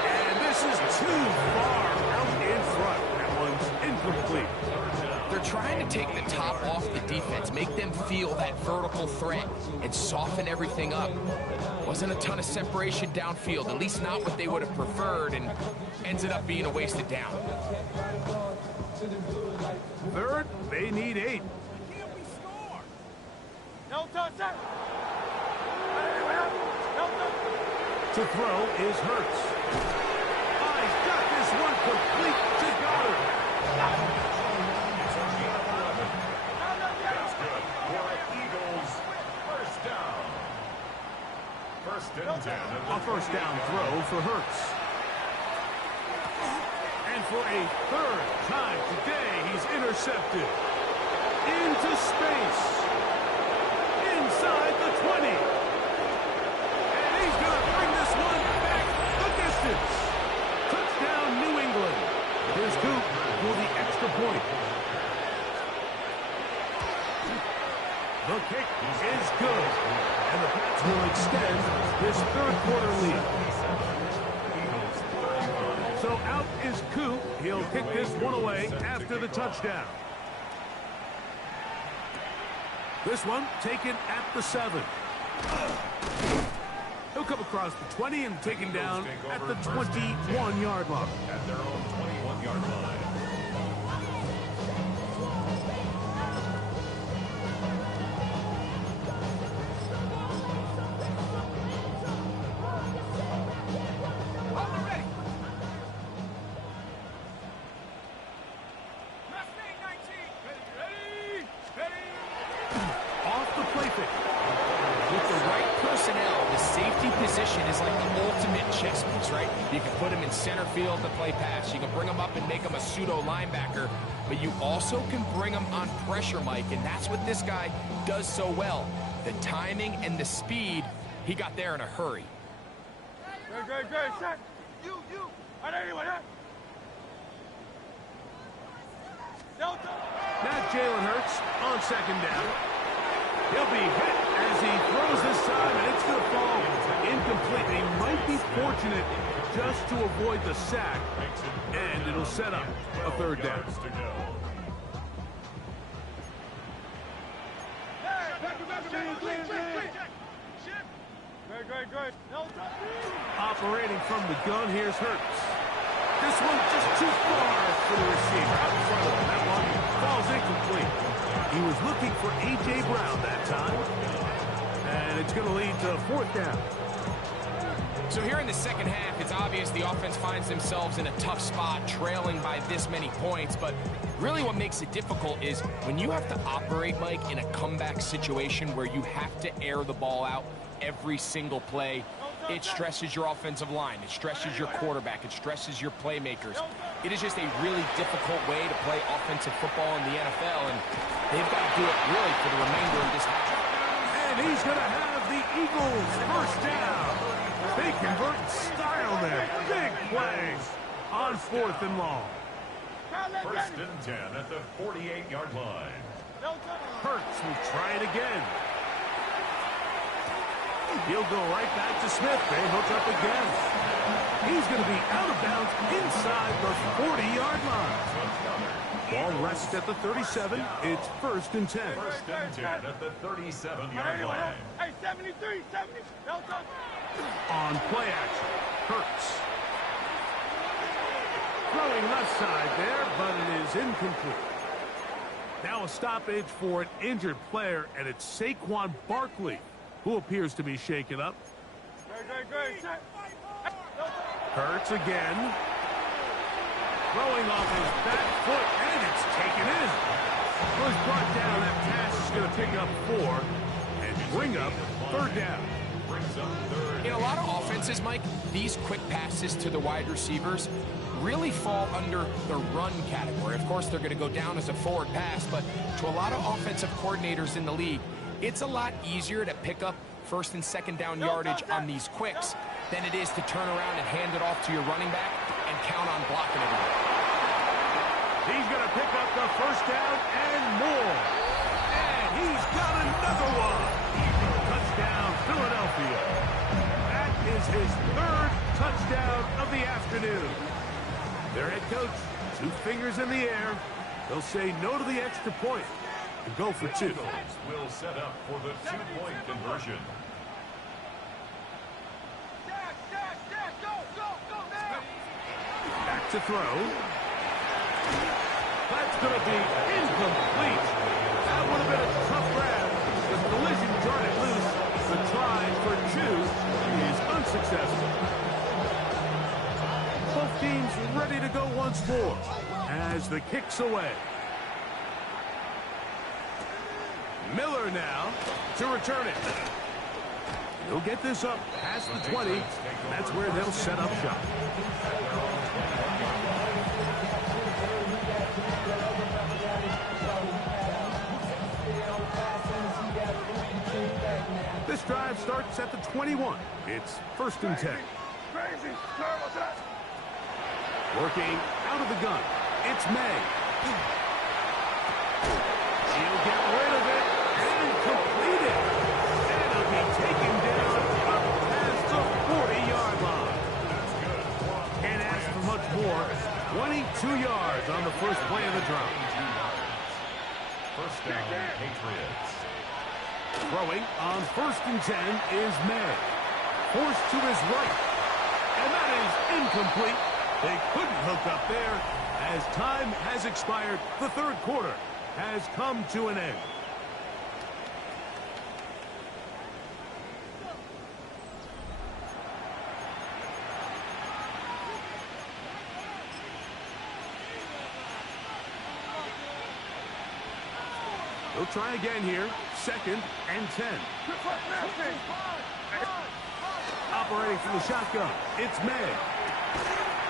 And this is too far out in front. That one's incomplete. They're trying to take the top off the defense, make them feel that vertical threat, and soften everything up. Wasn't a ton of separation downfield, at least not what they would have preferred, and ended up being a wasted down. Third, they need 8. No touch that. To throw is Hurts. Oh, he's got this one complete to Goddard. That's good. For Eagles, first down. First and 10. A first down throw for Hurts. And for a third time today, he's intercepted. Into space. Inside the 20. And he's going to bring this one back the distance. Touchdown, New England. Here's Coop for the extra point. The kick is good. And the Pats will extend this third quarter lead. So out is Coop. He'll kick this one away after the touchdown. This one taken at the 7. He'll come across the 20 and taken down at the 21-yard line. At their own 21-yard line. Center field to play pass. You can bring him up and make him a pseudo linebacker, but you also can bring him on pressure, Mike, and that's what this guy does so well. The timing and the speed, he got there in a hurry. Good. Set. You. Now Jalen Hurts on second down. He'll be hit as he throws this time, and it's going to fall incomplete. They might be fortunate just to avoid the sack, and it'll set up a third down. Good. Operating from the gun, here's Hurts. This one just too far for the receiver. Out in front of him. That one falls incomplete. He was looking for A.J. Brown that time, and it's going to lead to a fourth down. So here in the second half, it's obvious the offense finds themselves in a tough spot, trailing by this many points. But really what makes it difficult is when you have to operate, Mike, in a comeback situation where you have to air the ball out every single play, it stresses your offensive line. It stresses your quarterback. It stresses your playmakers. It is just a really difficult way to play offensive football in the NFL, and they've got to do it really for the remainder of this match. And he's going to have the Eagles first down. They convert in style there. Big play on 4th and long. First and 10 at the 48-yard line. Hurts will try it again. He'll go right back to Smith. They hook up again. He's going to be out of bounds inside the 40-yard line. Ball rests at the 37. It's first and 10. First and 10 at the 37-yard line. Hey, 73, 70. On play action, Hurts. Throwing left side there, but it is incomplete. Now a stoppage for an injured player, and it's Saquon Barkley, who appears to be shaken up. Good. Hurts again. Throwing off his back foot, and it's taken in. Was brought down. That pass is going to pick up 4 and bring up third down. In a lot of offenses, Mike, these quick passes to the wide receivers really fall under the run category. Of course, they're going to go down as a forward pass, but to a lot of offensive coordinators in the league, it's a lot easier to pick up first and second down yardage on these quicks than it is to turn around and hand it off to your running back and count on blocking everything. He's going to pick up the first down and more. And he's got another one. Touchdown, Philadelphia. That is his third touchdown of the afternoon. Their head coach, 2 fingers in the air. They'll say no to the extra point and go for 2. Eagles will set up for the 2-point conversion. Back to throw. That's going to be incomplete. That would have been a tough grab. The collision turned it loose. The try for 2 is unsuccessful. Both teams ready to go once more as the kick's away. Miller now to return it. He'll get this up past the 20. That's where they'll set up shop. This drive starts at the 21. It's 1st and 10. Working out of the gun. It's May. He'll get rid of it and complete it. And he'll be taken down up past the 40-yard line. Can't ask for much more. 22 yards on the first play of the drive. First down, Patriots. Throwing on 1st and 10 is May. Forced to his right. And that is incomplete. They couldn't hook up there as time has expired. The 3rd quarter has come to an end. They'll try again here. 2nd and 10. Operating from the shotgun, it's May.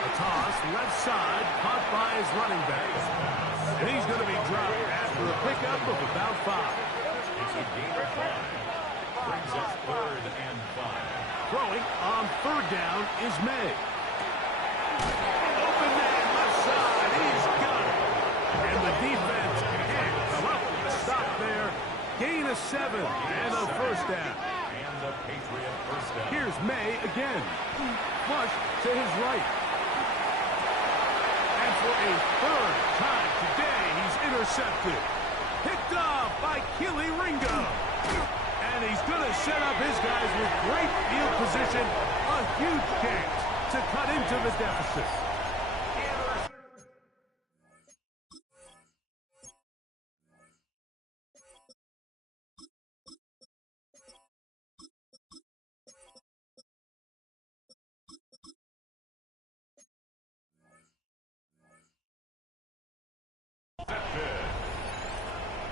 A toss, left side, caught by his running back. And he's going to be dropped after a pickup of about 5. It's a gain of 5. Brings us 3rd and 5. Throwing on 3rd down is May. Open man, left side, he's got it. And the defense can't come up with a stop there. Gain of 7 and a 1st down. And the Patriot first down. Here's May again. Flush to his right. And for a 3rd time today, he's intercepted. Picked off by Keely Ringo. And he's going to set up his guys with great field position. A huge chance to cut into the deficit.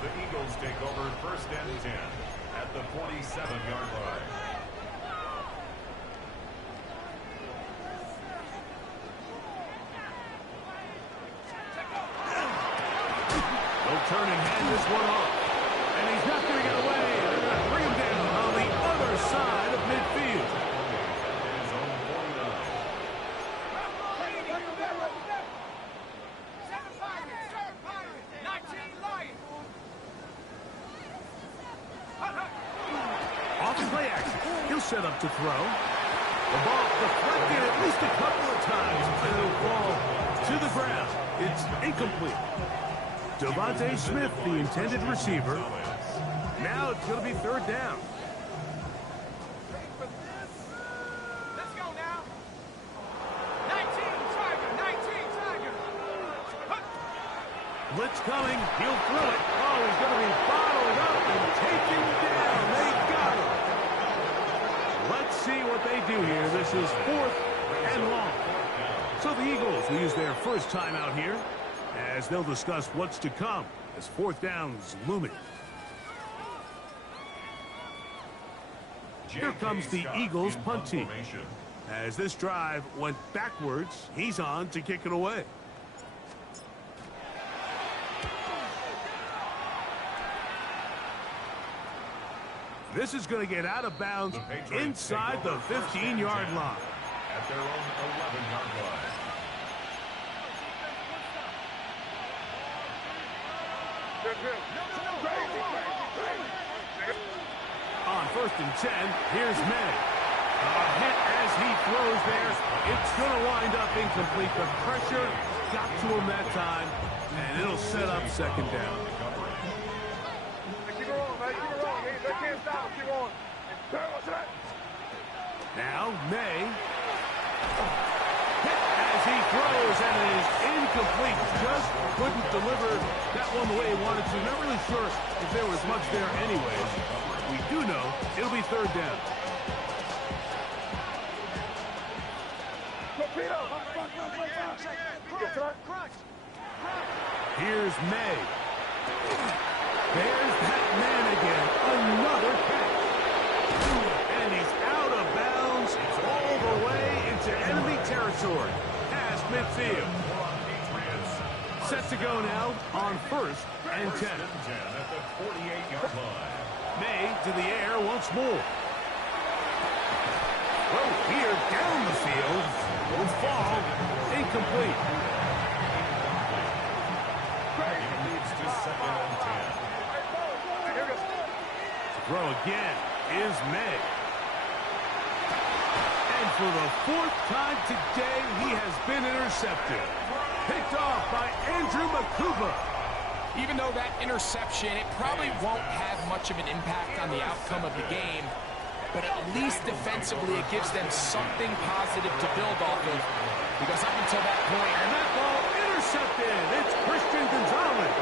The Eagles take over 1st and 10 at the 47-yard line. They'll turn and hand this one off. And he's not going to get away. They're going to bring him down on the other side of midfield. His own 49. Off the play action. He'll set up to throw. The ball deflected at least a couple of times. And it'll fall to the ground. It's incomplete. Devontae Smith, the intended receiver. Now it's going to be 3rd down. Let's go now. 19, Tiger. Blitz coming. He'll throw it. Oh, he's going to be bottled up and taken down. They got him. Let's see what they do here. This is 4th and long. So the Eagles will use their first time out here as they'll discuss what's to come as 4th down's looming. Here comes the Eagles punt team. As this drive went backwards, he's on to kick it away. This is going to get out of bounds inside the 15-yard line. At their own 11-yard line. On 1st and 10, here's May. A hit as he throws there. It's going to wind up incomplete. The pressure got to him that time, and it'll set up 2nd down. Keep it rolling, man. Keep it rolling. They can't stop. Keep on. Now, May. Hit as he throws, and it is incomplete. Just couldn't deliver that one the way he wanted to. Not really sure if there was much there anyways. We do know it'll be 3rd down. Here's May. There's that man again. Another catch. And he's out of bounds. It's all the way into enemy territory. Past midfield. Set to go now on 1st and 10. At the 48-yard line. May to the air once more. Throw here down the field. Will fall. Incomplete. It leads to 2nd and 10. Throw again is May. And for the 4th time today, he has been intercepted. Picked off by Andrew Makuba. Even though that interception, it probably won't have much of an impact on the outcome of the game, but at least defensively it gives them something positive to build off of, because up until that point... And that ball intercepted. It's Christian Gonzalez.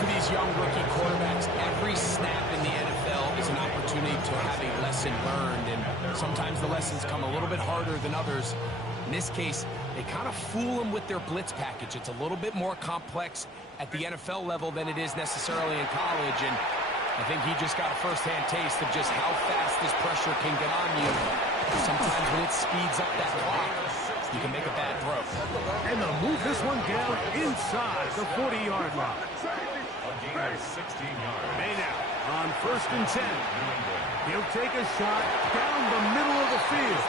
For these young rookie quarterbacks, every snap in the NFL is an opportunity to have a lesson learned, and sometimes the lessons come a little bit harder than others. In this case, they kind of fool them with their blitz package. It's a little bit more complex at the NFL level than it is necessarily in college, and I think he just got a first-hand taste of just how fast this pressure can get on you. Sometimes when it speeds up that clock, you can make a bad throw. And they'll move this one down inside the 40-yard line. A gain of 16 yards. May now on 1st and 10. He'll take a shot down the middle of the field.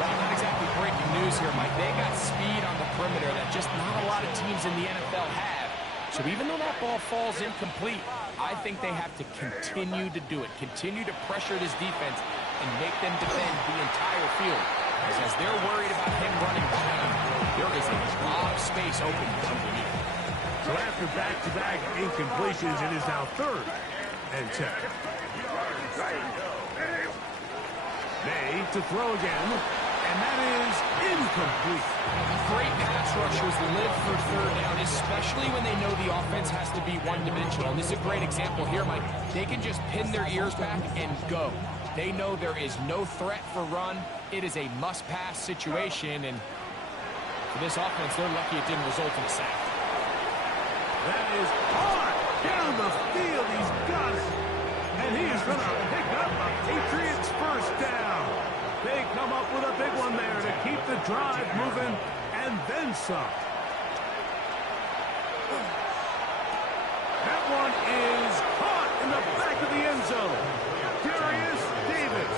Well, not exactly breaking news here, Mike. They got speed on the perimeter that just not a lot of teams in the NFL have. So even though that ball falls incomplete, I think they have to continue to do it. Continue to pressure this defense and make them defend the entire field. Because as they're worried about him running behind, there is a lot of space open underneath. So after back-to-back incompletions, it is now 3rd and 10. May to throw again, and that is incomplete. Great pass rushers live for 3rd down, especially when they know the offense has to be one-dimensional. And this is a great example here, Mike. They can just pin their ears back and go. They know there is no threat for run. It is a must-pass situation, and for this offense, they're lucky it didn't result in a sack. That is hard down the field. He's got it. And he is going to pick up a Patriots 1st down. They come up with a big one there to keep the drive moving, and then some. That one is caught in the back of the end zone. Darius Davis.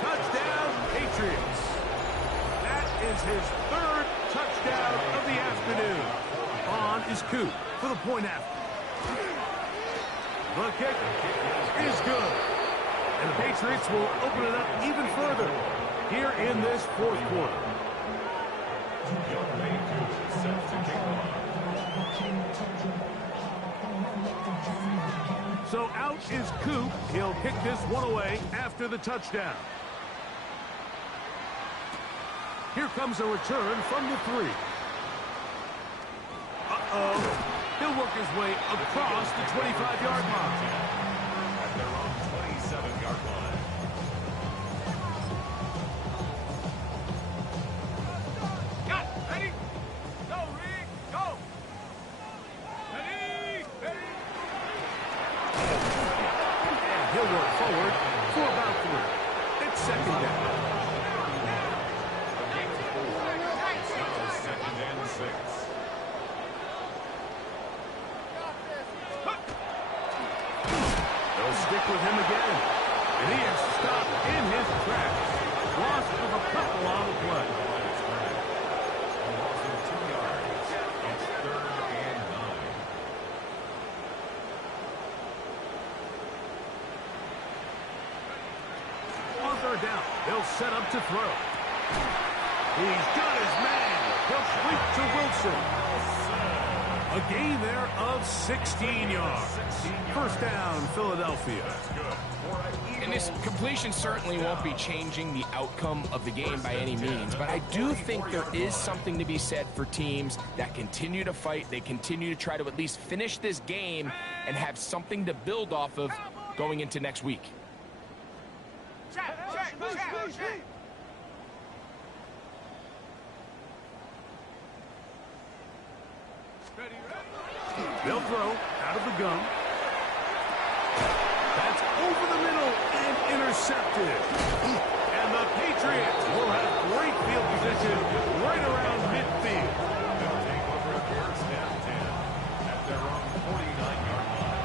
Touchdown, Patriots. That is his 3rd touchdown of the afternoon. On is Coop for the point after. The kick is good. And the Patriots will open it up even further here in this 4th quarter. So out is Coop. He'll kick this one away after the touchdown. Here comes a return from the 3. Uh-oh. He'll work his way across the 25-yard line. At their own 27-yard line. Got it. Ready? Go, Rick. Go. Ready? Ready? And he'll work forward for about 3. It's 2nd down. Now 2nd and 6. He'll set up to throw. He's got his man. He'll sweep to Wilson. A gain there of 16 yards. First down, Philadelphia. And this completion certainly won't be changing the outcome of the game by any means, but I do think there is something to be said for teams that continue to fight. They continue to try to at least finish this game and have something to build off of going into next week. They'll throw out of the gun. That's over the middle and intercepted. And the Patriots will have great field position right around midfield. They'll take over first and 10 at their own 49-yard line.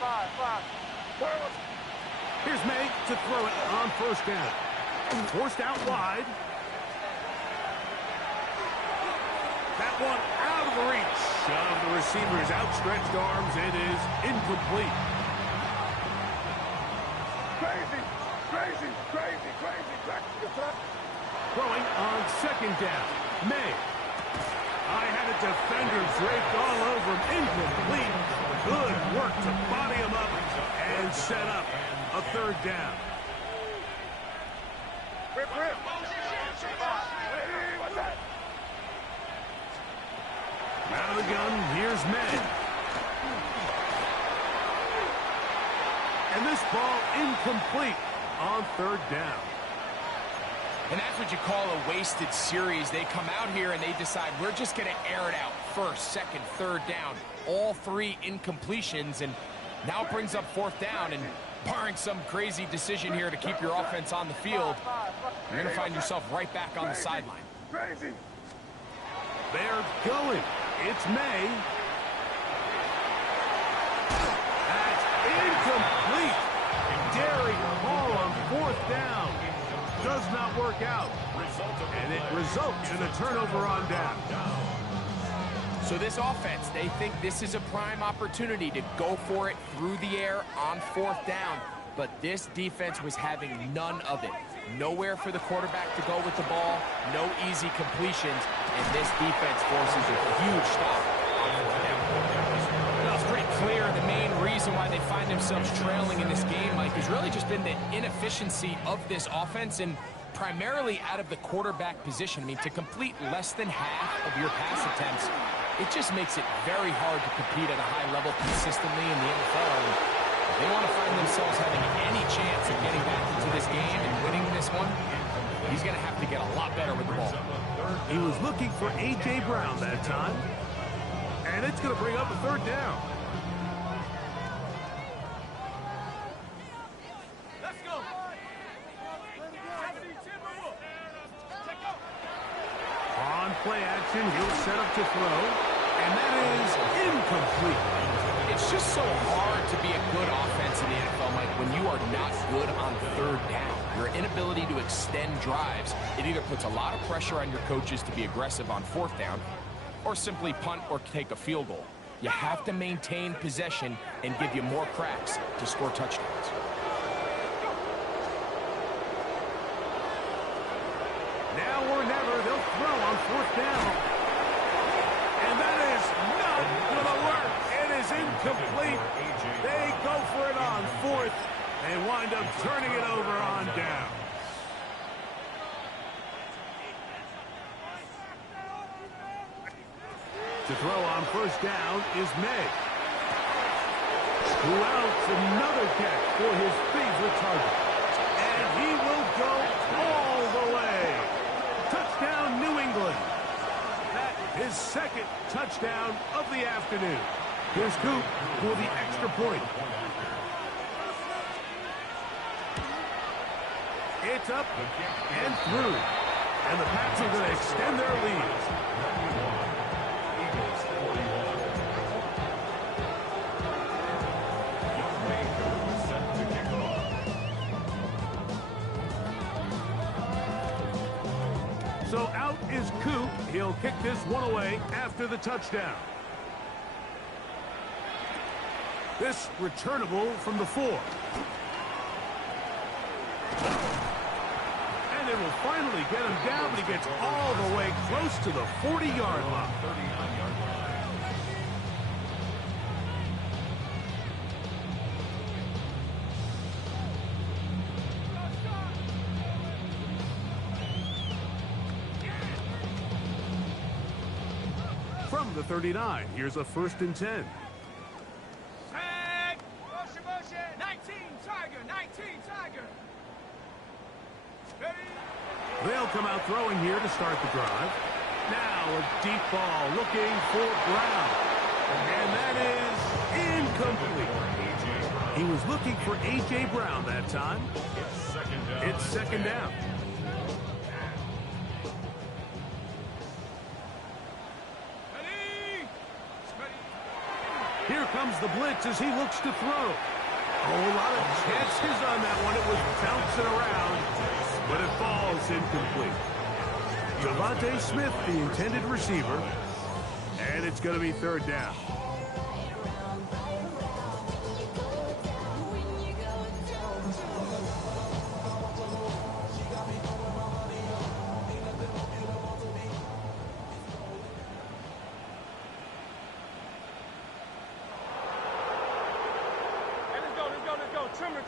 Five. Here's May to throw it on first down. Forced out wide. That one out of the reach of the receiver's outstretched arms. It is incomplete. Crazy. Throwing on second down. May. I had a defender draped all over him. Incomplete. Good work to body him up and set up a third down. Rip. Hey, what's that? Out of the gun, here's May. And this ball incomplete on third down. And that's what you call a wasted series. They come out here and they decide we're just going to air it out first, second, third down. All three incompletions, and now it brings up fourth down. And barring some crazy decision here to keep your offense on the field, you're going to find yourself right back on the sideline. Crazy. They're going. It's May. That's incomplete. Daring ball on fourth down. Does not work out. And it results in a turnover on down. So this offense, they think this is a prime opportunity to go for it through the air on fourth down. But this defense was having none of it. Nowhere for the quarterback to go with the ball, no easy completions, and this defense forces a huge stop on fourth down. Well, it's pretty clear the main reason why they find themselves trailing in this game, Mike, has really just been the inefficiency of this offense and primarily out of the quarterback position. I mean, to complete less than half of your pass attempts, it just makes it very hard to compete at a high level consistently in the NFL. And if they want to find themselves having any chance of getting back into this game and winning this one, he's going to have to get a lot better with the ball. He was looking for A.J. Brown that time. And it's going to bring up a third down. Let's go. On play action, he'll set up to throw. And that is incomplete. It's just so hard to be a good offense in the NFL, Mike, when you are not good on third down. Your inability to extend drives, it either puts a lot of pressure on your coaches to be aggressive on fourth down or simply punt or take a field goal. You have to maintain possession and give you more cracks to score touchdowns. Now or never, they'll throw on fourth down. And that is not going to work. It is incomplete. They go for it on fourth. They wind up turning it over on down. To throw on first down is May. Who outs another catch for his favorite target. And he will go all the way. Touchdown, New England. That is second touchdown of the afternoon. Here's Coop for the extra point. It's up and through. And the Pats are going to extend their lead. So out is Coop. He'll kick this one away after the touchdown. This returnable from the 4. And it will finally get him down, but he gets all the way close to the 40-yard line. 39-yard line. From the 39, here's a 1st and 10. Motion. 19, Tiger. 19, Tiger. They'll come out throwing here to start the drive. Now a deep ball looking for Brown. And that is incomplete. He was looking for A.J. Brown that time. It's second down. Here comes the blitz as he looks to throw. Oh, a lot of chances on that one. It was bouncing around, but it falls incomplete. Javonte Smith, the intended receiver, and it's going to be 3rd down.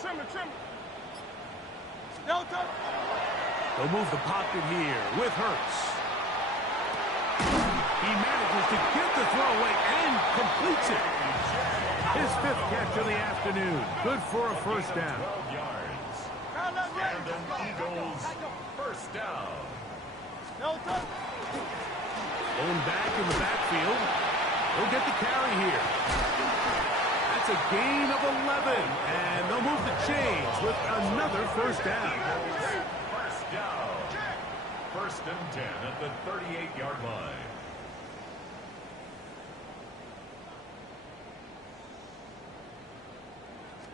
Trimmer. Delta. They'll move the pocket here with Hurts. He manages to get the throw away and completes it. His 5th catch of the afternoon. Good for a 1st down. 12 yards. And an Eagles 1st down. Delta. Going back in the backfield. He'll get the carry here. That's a gain of 11, and they'll move the chains with another 1st down. 1st down. 1st and 10 at the 38-yard line.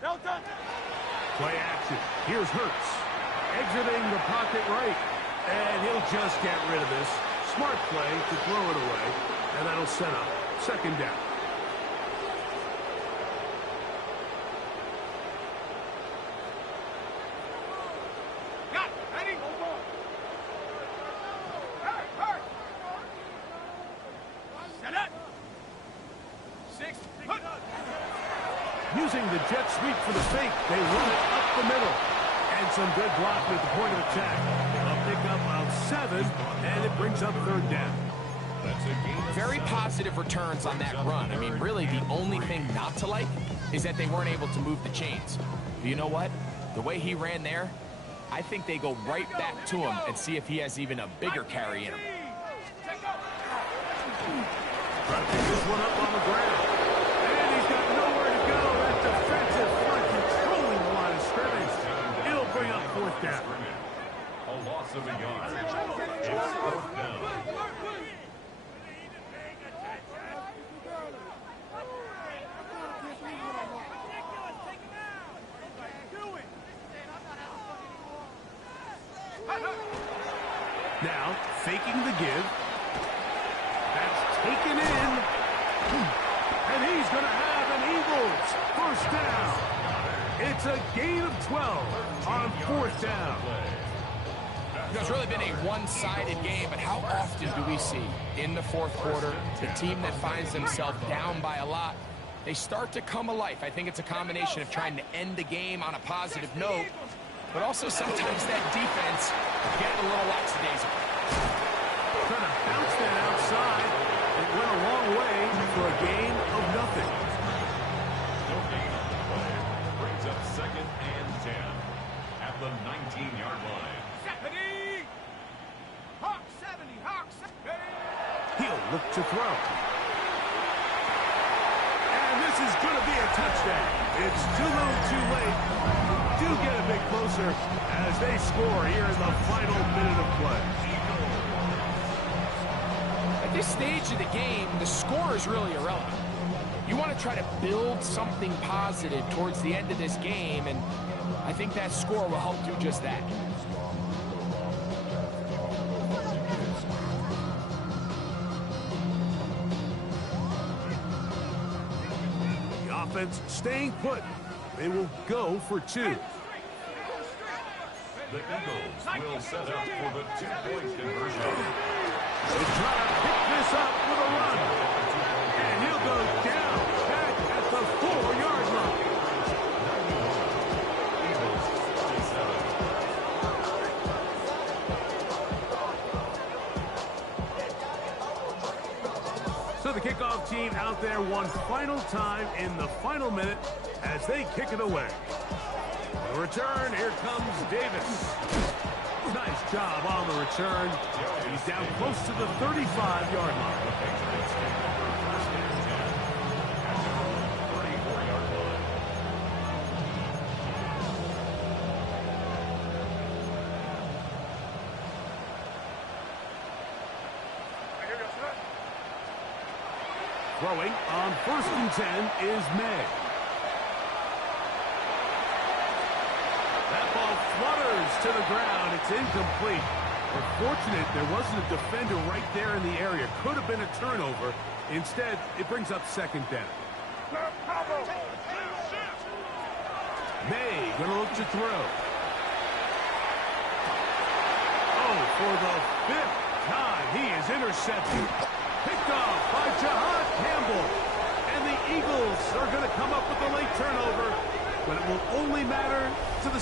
Delta. Play action. Here's Hurts. Exiting the pocket right, and he'll just get rid of this. Smart play to throw it away, and that'll set up 2nd down. Using the jet sweep for the fake, they run it up the middle. And some good blocking at the point of attack. A pickup of 7, and it brings up 3rd down. Very positive returns on that run. I mean, really, the only thing not to like is that they weren't able to move the chains. But you know what? The way he ran there, I think they go right back to him and see if he has even a bigger carry in him. Trying to pick this one up on the ground. And he's got nowhere to go. That defensive front controlling the line of scrimmage. It'll bring up 4th down. A loss of a yard. It's 4th down. Now, faking the give. That's taken in. And he's going to have an Eagles 1st down. It's a gain of 12 on 4th down. It's really been a one-sided game, but how often do we see in the 4th quarter the team that finds themselves down by a lot, they start to come alive? I think it's a combination of trying to end the game on a positive note, but also sometimes that defense getting a little lackadaisical. Trying to bounce that outside. It went a long way for a gain of nothing. No gain on the play. Brings up 2nd and 10 at the 19-yard line. Hawk 70. He'll look to throw. And this is going to be a touchdown. It's too little too late. Do get a bit closer as they score here in the final minute of play. At this stage of the game, the score is really irrelevant. You want to try to build something positive towards the end of this game, and I think that score will help do just that. offense staying put. They will go for two. The Eagles will set up for the two-point conversion. They try to pick this up with a run. And he'll go down back at the 4-yard line. Eagles 47. So the kickoff team out there one final time in the final minute as they kick it away. On the return, here comes Davis. Nice job on the return. He's down close to the 35-yard line. Throwing on 1st and 10 is May. That ball flutters to the ground. It's incomplete. Unfortunate there wasn't a defender right there in the area. Could have been a turnover. Instead, it brings up 2nd down. May going to look to throw. Oh, for the 5th time, he is intercepted. Picked off by Jahad Campbell. And the Eagles are going to come up with a late turnover, but it will only matter to the